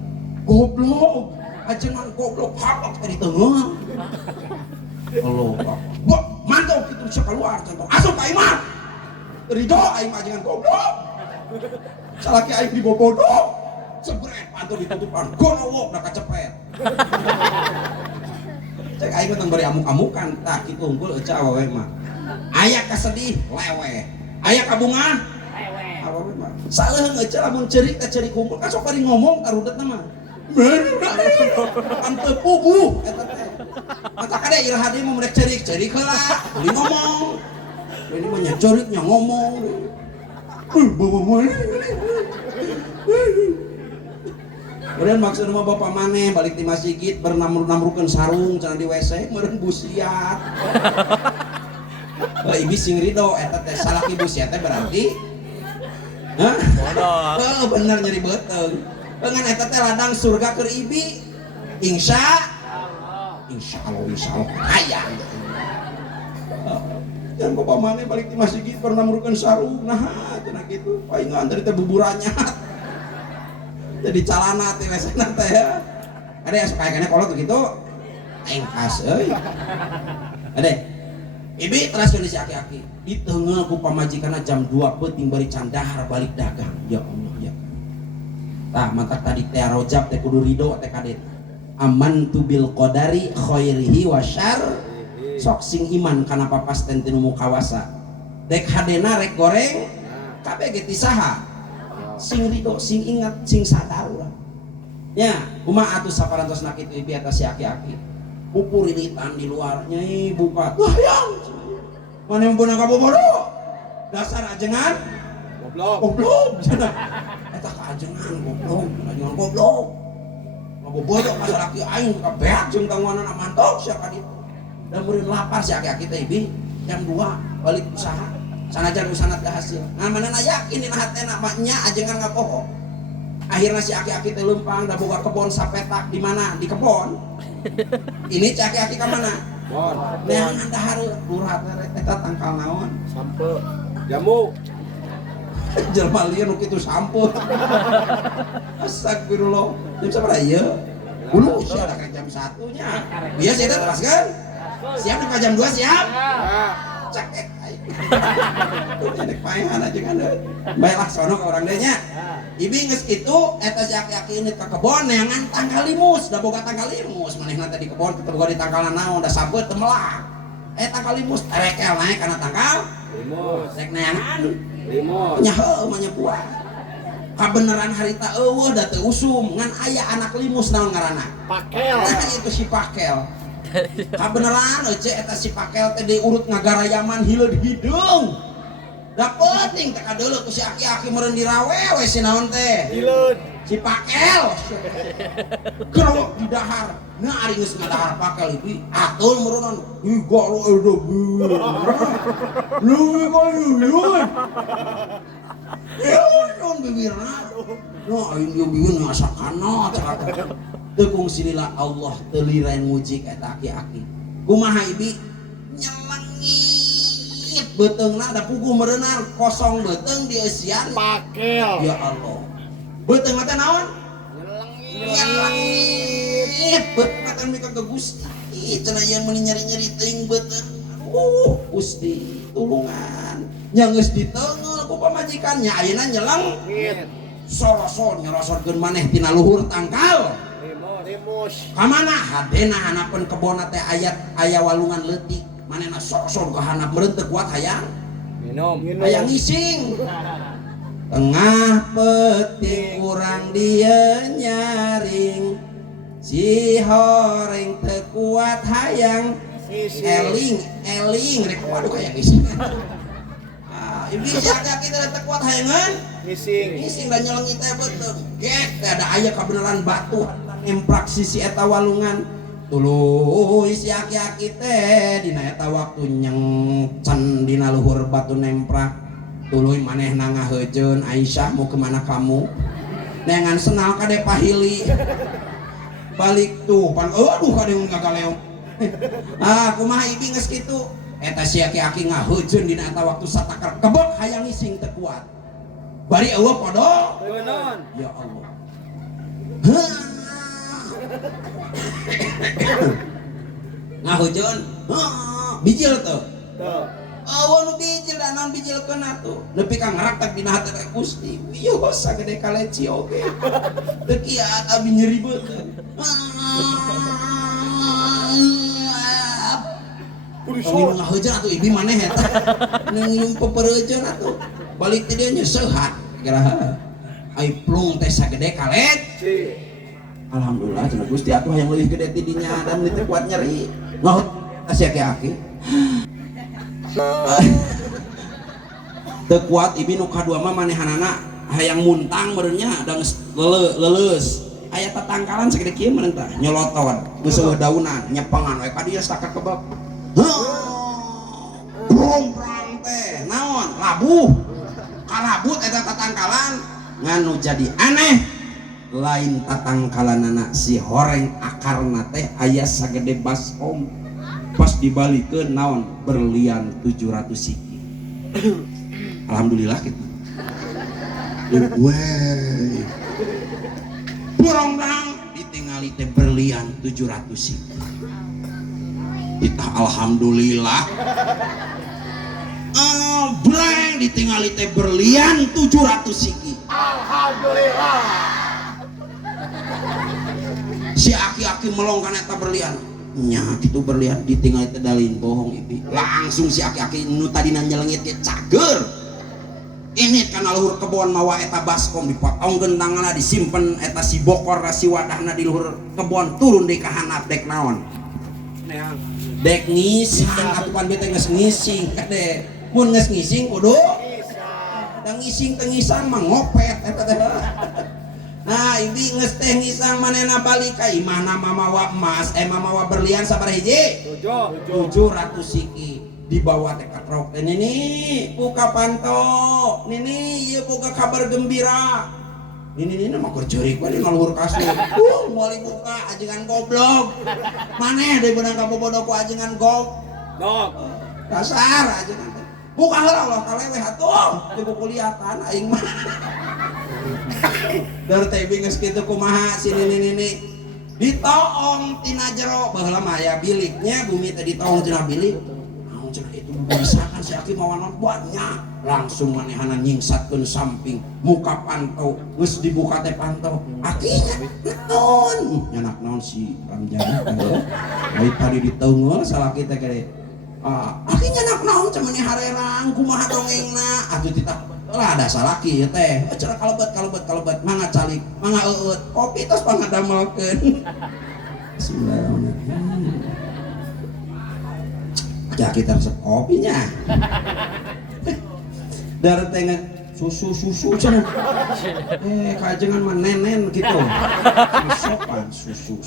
goblok ajengan goblok hablok teh di teungeung Allah mantap kitu bisa keluar contoh asup ka imah ridho aing mah jangan goblok salaki aing dibobodok sebret pantu ditutupan gonowok da kacepet cek aing tong bari amuk-amukan tah kitu unggul euca awewe mah aya kasedih lewe aya kabungan lewe awewe mah saleuheung euca lamun ceurik teh ceurik kumpul kan sok bari ngomong tarudetna mah kan teu puguh eta teh mata kade ilhadi mah murek ceurik heula beli ngomong ini mah nyacoriknya ngomong kemudian maksud rumah bapak maneh balik di masjid bernamrukan sarung cenah di WC meureun busiat ibi sing ridho eta teh salaki busiat teh berarti bodoh bener nyeri beteung dengan eta teh ladang surga keur ibi insya Allah hayang dan bapak mana balik di masjid pernah merukan sarung nah cenah kitu paingan dari teh buburanya jadi calana teh wesena teh ya ade asup kayaknya kolot kitu engkas euy ade ibi teraskeun si aki-aki diteungel ku pamajikanna jam 2 peuting bari candahar balik dagang ya Allah ya tah mantap tadi teh rojab teh kudu ridho teh kadet amantu bil qadari khairihi wa syarr sok sing iman kana papasten tinu mukawasa dek hadena rek goreng kabeh ge ti saha sing ridho sing ingat sing sadar urang nya kumaha atuh saparantosna kitu ibi eta si aki-aki pupurilitan di luar nyai buka wah yang mana yang beunang kabobodo dasar ajengan goblok cenah eta ka ajengan goblok ngabobodo ka salaki aing ka beak jeung tangguanana mantok sia ka ditu dan meureun lapar si aki-aki teh ibi jam 2 balik usaha sanajan usahana teh hasil nah manehna yakin dina hatena mah nya ajengan ngapoho akhirna si aki-aki teh leumpang da boga kebon sapetak di mana di kebon ini si aki-aki ka mana bon neangan dahar lurah teh eta tangkal naon sampe jamu jelema lieu nu kitu sampun astagfirullah jam sabaraha ieu ulu sia da jam 1 nya biasa eta teraskeun siap di jam 2 siap cek cek paehan aja kan baiklah sono ke orang denya ibi geus kitu eta si aki-aki ini ke kebon neangan tangkal limus da boga tangkal limus manehna teh di kebon teu boga di tangkalna naon da sabeut teu melak eta kalimus terekel naik karena tangkal Limus. rek neangan Limus. nya heuh mah nya buah kabeneran harita eueuh da teu usum ngan aya anak limus naon ngaranna Pakel. nah itu si pakel kabeneran ece eta si pakel teh diurut ngagarayaman hileud hidung da penting teh kadeuleu ku si aki-aki meureun dirawe we si naon teh Hileud. si pakel gerowok di dahar nah ari geus ngadahar pakel ieu atul meureun ih galo edo lu galo non bibirna no aing dia bieu ngasakana teu kungsi lila Allah teu lirain muji ka eta aki-aki kumaha ibi nyelengit beuteungna da puguh meureunna kosong beuteung di eusian Pakel. ya Allah beuteung teh naon nyelengit beuteung teh mika ke Gusti cenah yen meuni nyeri-nyeri teuing beuteung Gusti tulungan nya geus diteungel ku pamajikannya ayeuna nyeleng Ngit. sorosor nyerosotkeun maneh tina luhur tangkal Limus. kamana hadena hanapeun kebona teh aya walungan leutik manehna sorosor ka handap meureun teu kuat hayang Minum. hayang ngising tengah peting kurang dia nyaring si horeng teu kuat hayang eling rek waduh kayak ngising ibu siaga kita teu kuat hayangan Ngising. ngising da nyelengit teh beuteung gek teh ada aya kabeneran batu emprak sisi eta walungan tuluy si aki-aki teh dina eta waktu nyengcen dina luhur batu nemprak tuluy manehna ngaheujeun Aisyah mau kemana kamu dengan senal kade pahili balik tuh pan aduh kade ngagaleong kumaha ibi geus kitu eta si aki-aki ngaheujeun dina eta waktu satakar kebek hayang ngising teu kuat bari eueuh podo Benon. ya Allah ngaheujeun bijil tuh Tuh. nu bijil da naon bijilkeun atuh nepi ka ngarak tak dina hate teh Gusti wiyo sagede kaleci oge teu kiat abi nyeri beuteung Ini ngaheujeun atuh ibi maneh eta nginum pepereujeun atuh balik teh dieu nya seuhat garaha ai plung teh sagede kalet alhamdulillah cenah Gusti atuh hayang leuwih gede ti dinya dan teu kuat nyeri ngahut sia aki-aki teu kuat ibi nu kadua mah manehanana hayang muntang meureun nya da geus leuleus aya tatangkalan sagede kieu meureun tah nyoloton geus eueuh daunan nyepengan we ka dieu satakat kebek brong-brong teh naon labuh kalabut eta tatangkalan nganu jadi aneh lain tatangkalanana si horeng akarna teh aya sagede baskom pas dibalikeun naon berlian 700 siki alhamdulillah gitu weh brong-brong ditingali teh berlian 700 siki kita alhamdulillah breng ditingali teh berlian 700 siki Alhamdulillah. si aki-aki melongkan eta berlian nya kitu berlian ditingali teh dalin bohong ibi langsung si aki-aki nu tadina nyelengit ge cager ini kana luhur kebon mawa eta baskom dipotongkeun tanganna disimpen eta si bokor si wadahna di luhur kebon turun deui ka handap dek naon dek ngising atupan bete geus ngising kade mun geus ngising kudu da ngising teu ngisang mah ngopet eta teh nah ibi geus teh ngisang manehna balik ka imahna mamawa emas mamawa berlian sabar hiji 700 siki dibawa teh ka trok teh nini buka panto nini ieu boga kabar gembira ini mah keur ceurik we dina luhur kasur moal buka ajengan goblok maneh deui beunang ka bobodo ku ajengan Nok. dasar ajengan teh buka heula Allah kaleweh atuh teu kuliatan aing mah dar teh geus kitu kumaha si nini ditoong tina jero baheula mah aya biliknya bumi teh ditoong tina bilik naon cenah itu bisakan si aki mawan banyak langsung manehana nyingsatkeun samping muka pantau geus dibuka teh pantau akinya naon nyanak naon si Ramjana ai tadi diteungel salaki teh gede Akhirnya nak naon cemani harerang kumaha dongengna atuh titah lah ada salaki ya teh cenah kalebet mangga calik mangga eueut kopi tos pangadamelkeun. Bismillahirrahmanirrahim. Ya kita resep kopinya. Darat tengah susu cenah. Kajengan mah nenen gitu. Sopan susu.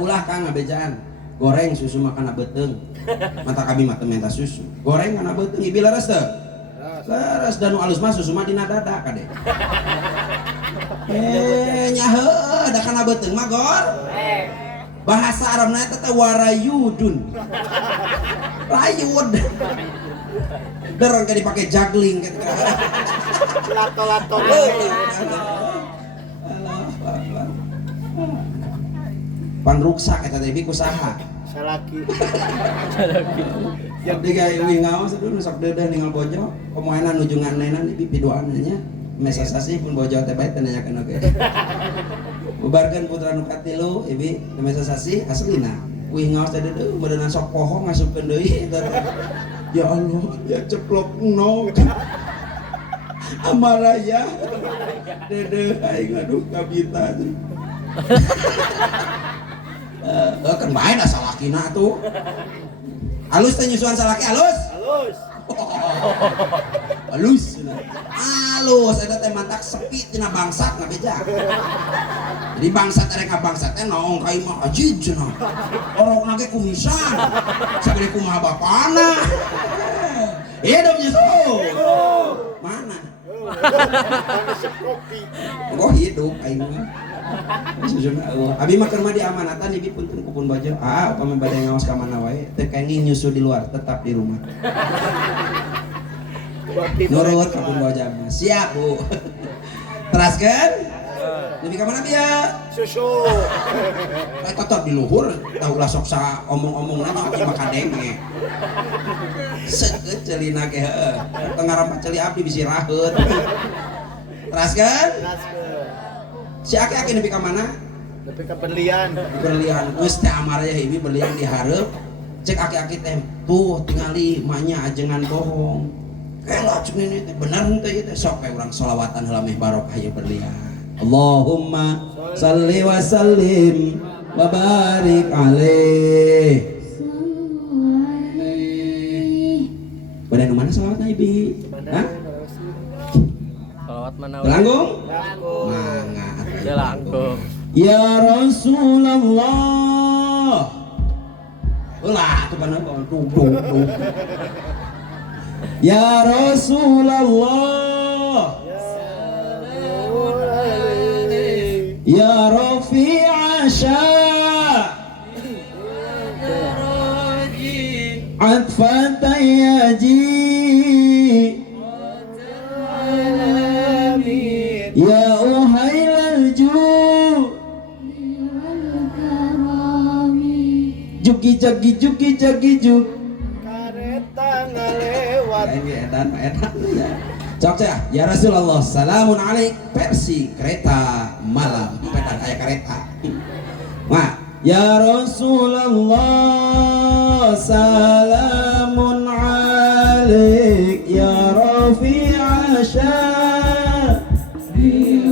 Ulah Kang ngabejaan. Goreng susu makan beteung. Mata kami mah teu menta susu. Goreng kana beteung ibi leres teu? Leres dan nu alus mah susu mah dina dada kade. Nya heuh da kana beteung mah gor. Bahasa Arabna eta teh warayudun. Rayud. Dereng ka dipake juggling gitu. Lato-lato. Pan ruksak eta teh ku saha? Salaki. Yang tiga ieu ngaos dulu sok deudeun ningal bojo, komoena nuju nganena di pidoan nya. Mesasasi pun bojo teh bae teh nanyakeun oge. Bubarkeun putra nu katilu, ibi mesasasi aslina. Wih ngaos teh deudeung beunang sok poho ngasupkeun deui eta teh. Ya Allah, ya ceplok nok. Amaraya. Dede aing aduh kabita tuh. Kan bae da salakina tuh. Alus teh nyusuan salaki alus. Alus eta teh mantak sepi tina bangsat ngabeja. Jadi bangsat erek bangsat teh naon ka imah ajib cenah. Orokna ge kumisan. Sabari kumaha bapana. Iya dong nyusul. Mana? Kopi. Gua hidup aing mah. Susuna abi mah keur mah diamanatan ibi punten kupun baju. Upami bade ngaos ka mana wae teu kenging nyusu di luar, tetap di rumah. Nurut kupun baju mah. Siap, Bu. Teraskeun? Lebih ka mana bieu? Susu. Tetap di luhur, tahu lah sok sa omong-omongna tapi mah kadenge. Seukeut celina ge heueuh. Teu ngarampa celi abdi bisi raheut. Teraskeun? Si aki nepi ka mana? Nepi ka berlian. Berlian geus teh amaraya ibi berlian di hareup. Cek aki teh tuh tingali manya ajengan bohong. Kela cuk ini teh bener henteu ieu teh sok we urang sholawatan heula meh barokah ieu berlian. Allahumma shalli wa sallim wa barik alaih. Pada nu mana sholawatna ibi? Hah? Salawat mana? Langgung? Mangga. Langgung. Ya Rasulullah. Ulah tuh kan duduk. Ya Rasulullah. Ya Rafi'a Sya' Atfan Tayyaji Ya Uhailal Ju' Juki juk Kareta ngalewat. edan ya. Cok ya Rasulullah salamun alaik versi kereta malam pedang aya kereta. Wah, ya Rasulullah salamun alaik ya Rafi'a Syafi'i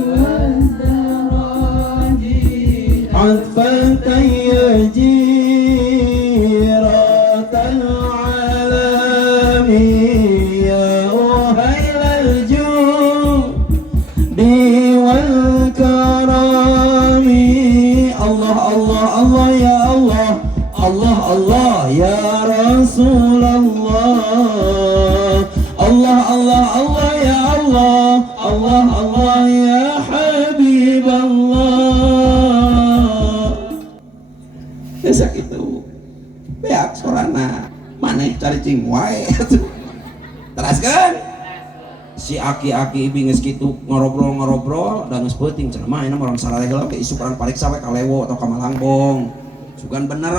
wal daraji atfan tayyaji Allah ya Rasulullah Allah ya Allah ya Habiballah. Biasa gitu beak sorana maneh cari cing wae teraskeun si aki-aki ibi geus kitu ngorobrol dan geus peuting cenah mah enak orang salah heula ke isu perang pariksa we ka Lewo atau ka Malangbong. Sugan bener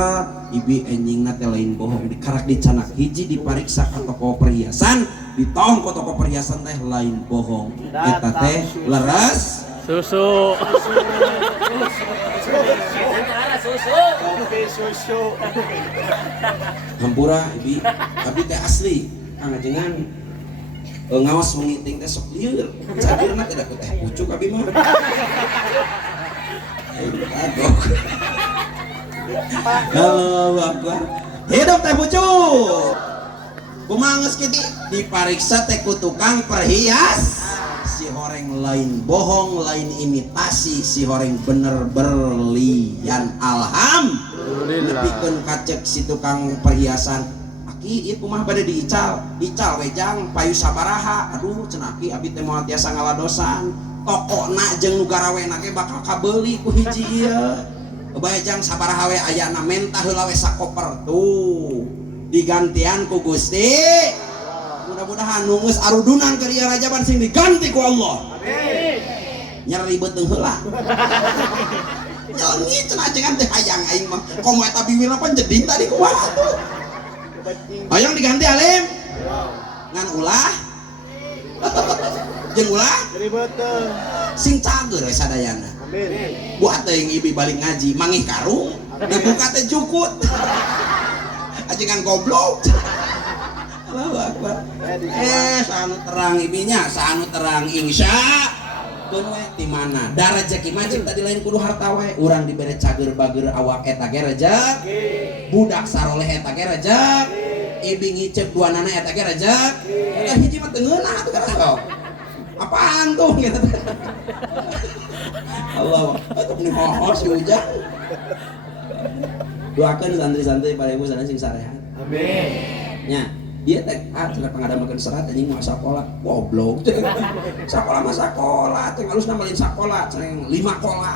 ibi enjingna teh lain bohong dikarak dicanak hiji dipariksa ka toko perhiasan ditong ka toko perhiasan teh lain bohong eta teh leres Susu. Kopi susu. Hampura ibi abi teh asli kangajengan ngawas mengiting teh sok lieur cadirna teh da teh pucuk abi mah aduh Allahu Akbar hidup teh pucuk kumaha geus kitu dipariksa teh ku tukang perhias si horeng lain bohong lain imitasi si horeng bener berlian alhamdulillah nepikeun kacek si tukang perhiasan aki ieu kumaha bade diical wejang payu sabaraha aduh cenah aki abi teh moal tiasa ngaladosan tokona jeung nu garawena ge bakal kabeuli ku hiji ieu bajang sabaraha we ayana mentah heula we sakoper tuh digantian ku Gusti mudah-mudahan nunggus arudunan ke dia rajaban sing diganti ku Allah amin nyeri beuteung heula nyongi cenah cengan teh hayang aing mah komo eta biwirna pan jeding tadi kumaha tuh hayang diganti alim ngan ulah jeung ulah Jadi beuteung. sing cager we sadayana Amin. buat teuing ibi balik ngaji mangih karung dibuka teh cukut ajengan goblok Allahu Akbar sanu terang ibinya sanu terang insya keun we di mana da rezeki mah cik tadi lain kudu harta we urang dibere cager bager awak eta ge rejek budak saroleh eta ge rejek ibi ngicep duanana eta ge rejek eta hiji mah teu ngeunah atuh karang apaan tuh gitu Allah atuh ni hoho si ujang doakeun santri-santri para ibu sana sing sarehat Amin. nya dia teh cenah pangadamakeun serat anjing mah sakola goblok sakola mah sakola teh halusna malin sakola cenah 5 kola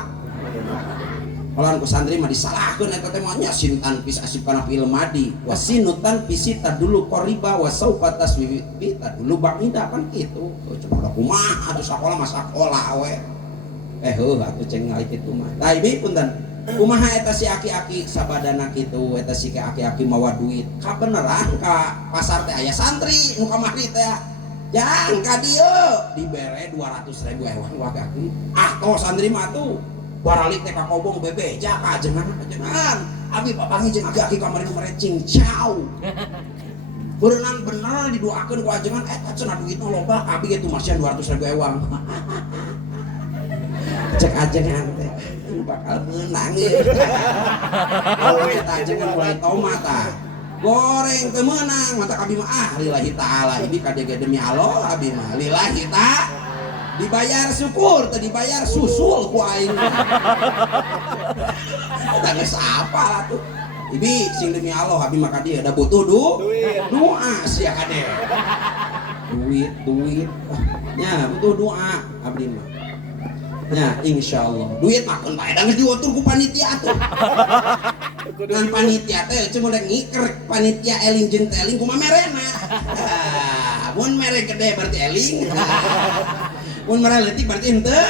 Kalau ku santri mah disalahkeun eta teh mah nya sintan pis asif kana fi'il madi wasinutan pisita dulu qoriba wasaufa taswifi ta dulu bangida kan kitu cuma kumaha atuh sakola mah sakola we heuh atuh ceng ngali kitu mah da ieu punten kumaha eta si aki-aki sabadana kitu eta si aki-aki mawa duit kabeneran ka pasar teh aya santri nu kamari teh jang ka dieu dibere 200.000 ewan wagaki tos santri mah tuh baralik teh ka kobong bebeja ka ajengan abi papangi jeung aki-aki kamari nu merecing ciao berenang bener didoakeun ku ajengan eta cenah duitna loba abi kitu masih 200.000 ewan cek ajengan teh bakal menang oh eta ajengan mulai tomat goreng teu meunang mata abi mah lillahi taala ibi kadege demi Allah abi mah lillahi ta dibayar syukur teu dibayar susul ku aing eta geus apa lah tuh ibi sing demi Allah abi mah ka dieu da butuh doa sia kade duit nya butuh doa abdi mah nya insyaallah duit mah keun bae da geus diutur ku panitia tuh ngan panitia teh cuma rek ngiker panitia eling jeung teh eling kumaha merena mun mere gede berarti eling mun mere leutik berarti henteu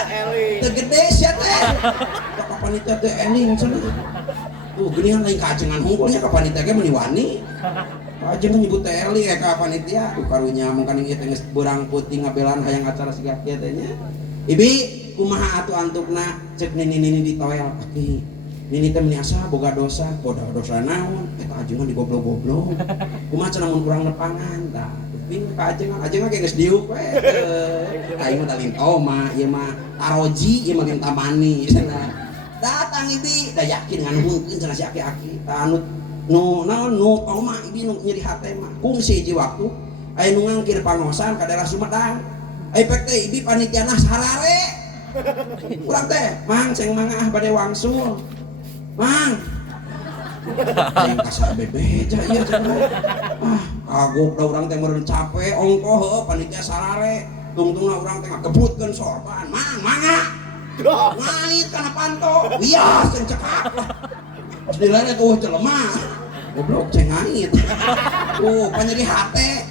teu gede sia teh ka panitia teh eling cenah tuh geuningan lain kaajengan hungkulnya ka panitia ge meuni wani ajengan nyebut teh eling ka panitia tuh karunya mun kan ieu teh geus beurang peuting ngabelan hayang acara siga kieu teh nya ibi kumaha atuh antukna cek nini ditoel aki nini teh meuni asa boga dosa naon eta ajengan digoblok-goblok kumaha cenah mun kurang nepangan tah ping ka ajengan ge geus diuk we aing mah talin toma ieu mah taroji ieu mah gen tamani cenah datang ibi da yakin ngan mungkin cenah si aki-aki tah anu nu naon nu toma ibi nu nyeri hate mah kungsi hiji waktu aya nu ngangkir pangosan ka daerah Sumedang aya pek teh ibi panitiana sarare urang teh mang ceng mangah bade wangsul mang ceng kasar bebeja ieu cenah kagok da urang teh meureun capek ongkoh heuh panitia sarare tungtungna urang teh ngebutkeun sorban mang mangah ngait kana panto wias ceng cekak dilana tuh jelema goblok ceng ngait tuh panyeri hate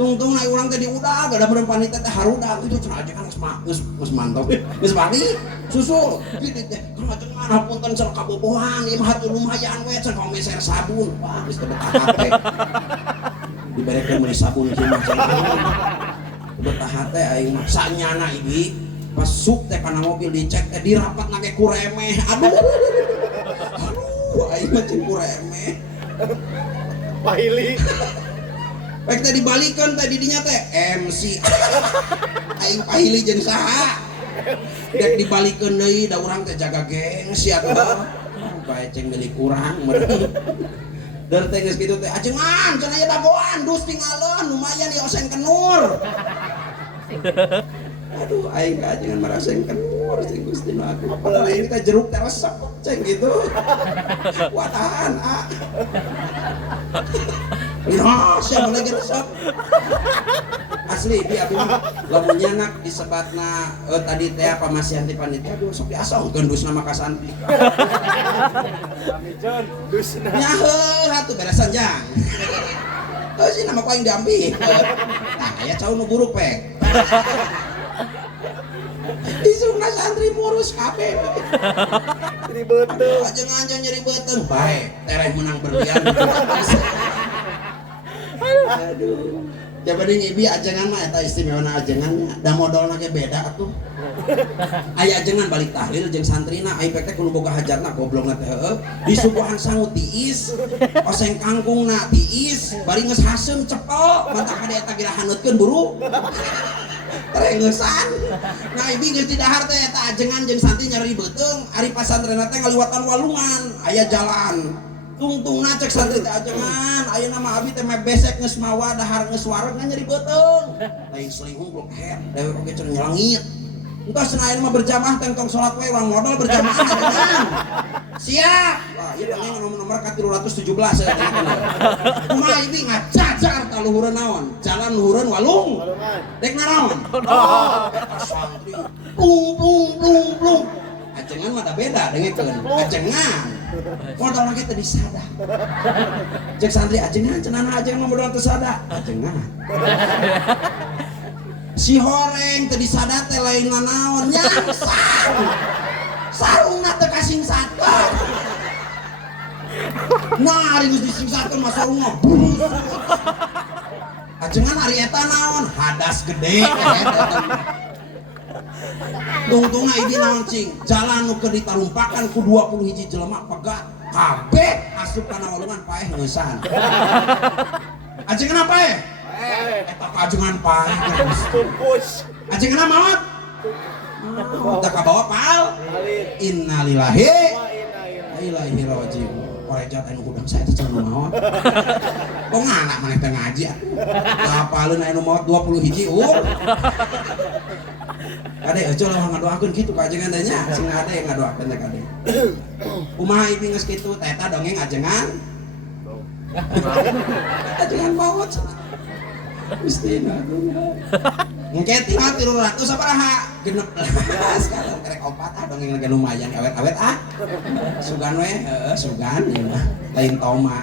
tungtungna urang teh diudag ada meureun panitia teh harudag itu cenah aja kan geus mantap geus bari susul kitu teh kana hapunten cenah kabobohan ieu mah hatuh lumayan we cenah meser sabun wah geus teu betah hate diberekeun meuli sabun kieu mah cenah betah hate aing mah sanyana ibi pas suk teh kana mobil dicek teh dirapat nage kuremeh aduh aing mah cing kuremeh. Pahili. Pek teh dibalikeun teh didinya teh MC. Aing pahili jeung saha? Dek dibalikeun deui da urang teh jaga gengsi atuh. Bae ceng milik urang meureun. Dar teh geus kitu teh ajengan cenah aya dagoan dus tinggalin lumayan ya oseng kenur. Aduh aing ajengan maraseng kenur ceng Gusti nu aku. Padahal aing teh jeruk teh resep ceng gitu. Watahan ah. Ina sia lagi resep. Asli dia abi lamun nyanak disebatna tadi teh pamasihan ti panitia aduh sok diasongkeun dusna mah ka santri. John, dusna. Nya heuh atuh beresan jang. Heuh sih nama ku aing diambil. Tah aya cau nu buruk pek. Isungna santri murus kabeh. Jadi betul. Ajengan nyeri beuteung bae tereh menang berlian. Aduh. Coba di ngibi ajengan mah eta istimewana ajengannya. Da modalna ge beda atuh. Aya ajengan balik tahlil jeung santrina, ai pek teh kudu boga hajatna goblokna teh heueuh. Disuguhan sangu tiis, oseng kangkungna tiis, bari geus haseum cepel, mantap kade eta gira haneutkeun buru. Terengeusan. Nah ibi geus di dahar teh eta ajengan jeung santri nyari beuteung, ari pasantrenna teh ngaliwatan walungan, aya jalan. Tungtungna cek santri teh ajengan, ayeuna mah abi teh besek geus mawa dahar geus wareg nyari beuteung. Lain selingkuh blok her, dewe oge cenah nyelengit. Entah senayan mah berjamaah tentang sholat we urang modal berjamaah ajengan. Siap. Wah, ieu dongeng nomor ka 317 ya teh. Kumaha ibi ngacacar ta luhureun naon? Jalan luhureun walung. Dek naon? Oh, santri. Plung. Ajengan mah da beda dengekeun. Ajengan. Modal lagi teh disada. Cek santri ajengan cenah ajengan modal teu sada. Ajengan. Si horeng teu disada teh lain naon nyangsang. Sarungna teu kasingsakeun. Nah, ari geus disingsakeun mah sarungna. Ajengan ari eta naon? Hadas gede tungtungna ieu naon cing? Jalan nu keur ditarumpakan ku 20 hiji jelema pegat. Kabeh asup kana walungan paeh ngeusan. Ajengan apa ya? Eta kajengan paeh. Tumpus. Ajengan maot. Udah kabawa pal. Innalillahi wa ilaihi raji'un. Korejat anu gudang saya teh cenah maot. Kok nganak maneh teh ngaji atuh. Hafaleun anu maot 20 hiji Kade aja lah ngadoakeun kitu ka ajengan teh nya. Sing ade ngadoakeun teh kade. Kumaha ieu geus kitu teh eta dongeng ajengan. Ajengan maot. Gustina mungkin tinggal 300 sabaraha 16 kalau kerek 4 dongeng lagi lumayan awet-awet sugan we sugan ya mah lain toma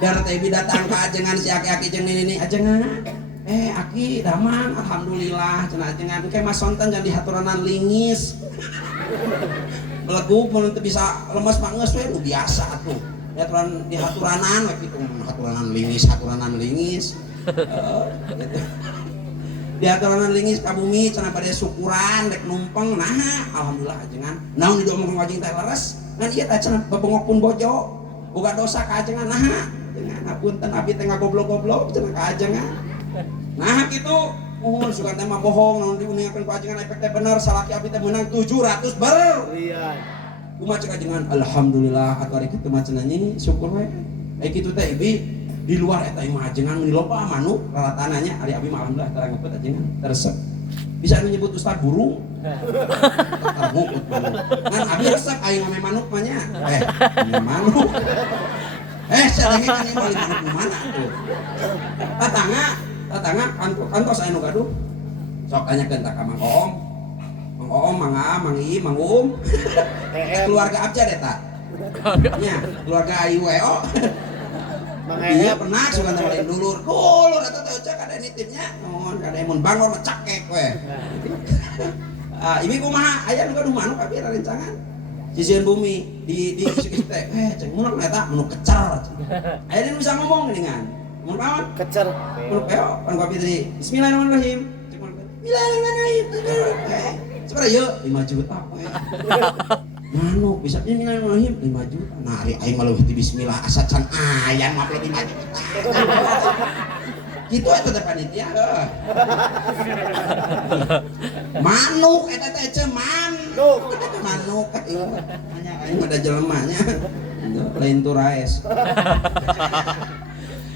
dar teh datang ka ajengan si aki-aki jeung nini ajengan aki damang alhamdulillah cenah ajengan engke mas sonten jadi haturanan lingis beleguk mun teu bisa lemes mah geus we nu biasa atuh haturan di haturanan we kitu haturanan lingis gitu. Di aturan lingis ka bumi cenah bade syukuran dek numpeng nah alhamdulillah ajengan naon didomong wajing teh leres ngan ieu teh cenah bebengokkeun bojo boga dosa ka ajengan nah dengan apunten abi teh ngagoblok-goblok cenah ka ajengan nah kitu sugan teh mah bohong naon diuningakeun ku ajengan efek teh bener salaki abi teh meunang 700 ber iya kumaha cek ajengan alhamdulillah atuh ari kitu mah cenah nyi syukur we kitu teh ibi di luar eta imah ajengan di loba manuk ralatananya ari abi mah alhamdulillah tara ngupet ajengan teresep bisa menyebut ustad burung tara ngupet manuk ngan abi resep aya ngome manuk mah nya manuk sadengi kan ieu balik manuk mana tuh tatangga kantos aya nu gaduh sok tanyakeun ta ka Mang Oom Mang A Mang I Mang keluarga abjad eta nya keluarga Ayu Weo iya pernah suka namanya dulur atau tau cek ada nitipnya mohon kada mun bangor mah cakek we ibi kumaha aya nu gaduh manuk abi rencangan sisieun bumi di sikit teh cek munuk eta munuk kecer aya nu bisa ngomong geuningan mun kawan kecer munuk eo pan kopi tadi bismillahirrahmanirrahim cek munuk bismillahirrahmanirrahim sabaraha yeuh 5 juta we manuk bisa bismillahirrahmanirrahim 5 juta nah ari aing mah leuwih ti bismillah asa can ayan mah 5 juta gitu eta teh panitia manuk eta teh manuk hanya aing ada jelemanya lain turaes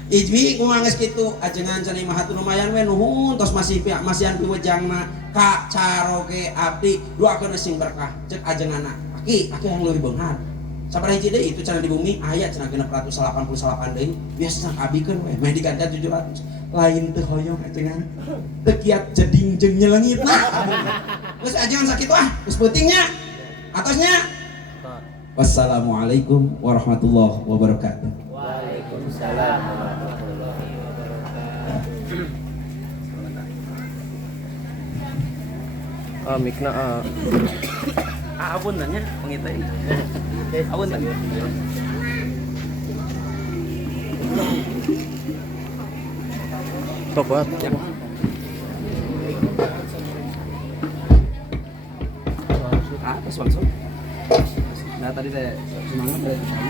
Ijmi kumaha geus kitu ajengan cenah mah hatur lumayan we nuhun tos masihan piwejangna ka caroge abdi doakeun sing berkah cek ajenganna aki yang leuwih beunghar sabaraha hiji deui itu cenah di bumi aya cenah 688 deui biasa abikeun we meh diganti 700 lain teu hoyong ajengan teu kiat jeding jeung nyelengitna geus ajengan sakitu geus peutingnya atosnya wassalamualaikum warahmatullahi wabarakatuh. Waalaikumsalam. Mikna abun nanya pengitai. Abun tanya. Sok buat ya. Atas langsung. Nah tadi teh semangat dari sana.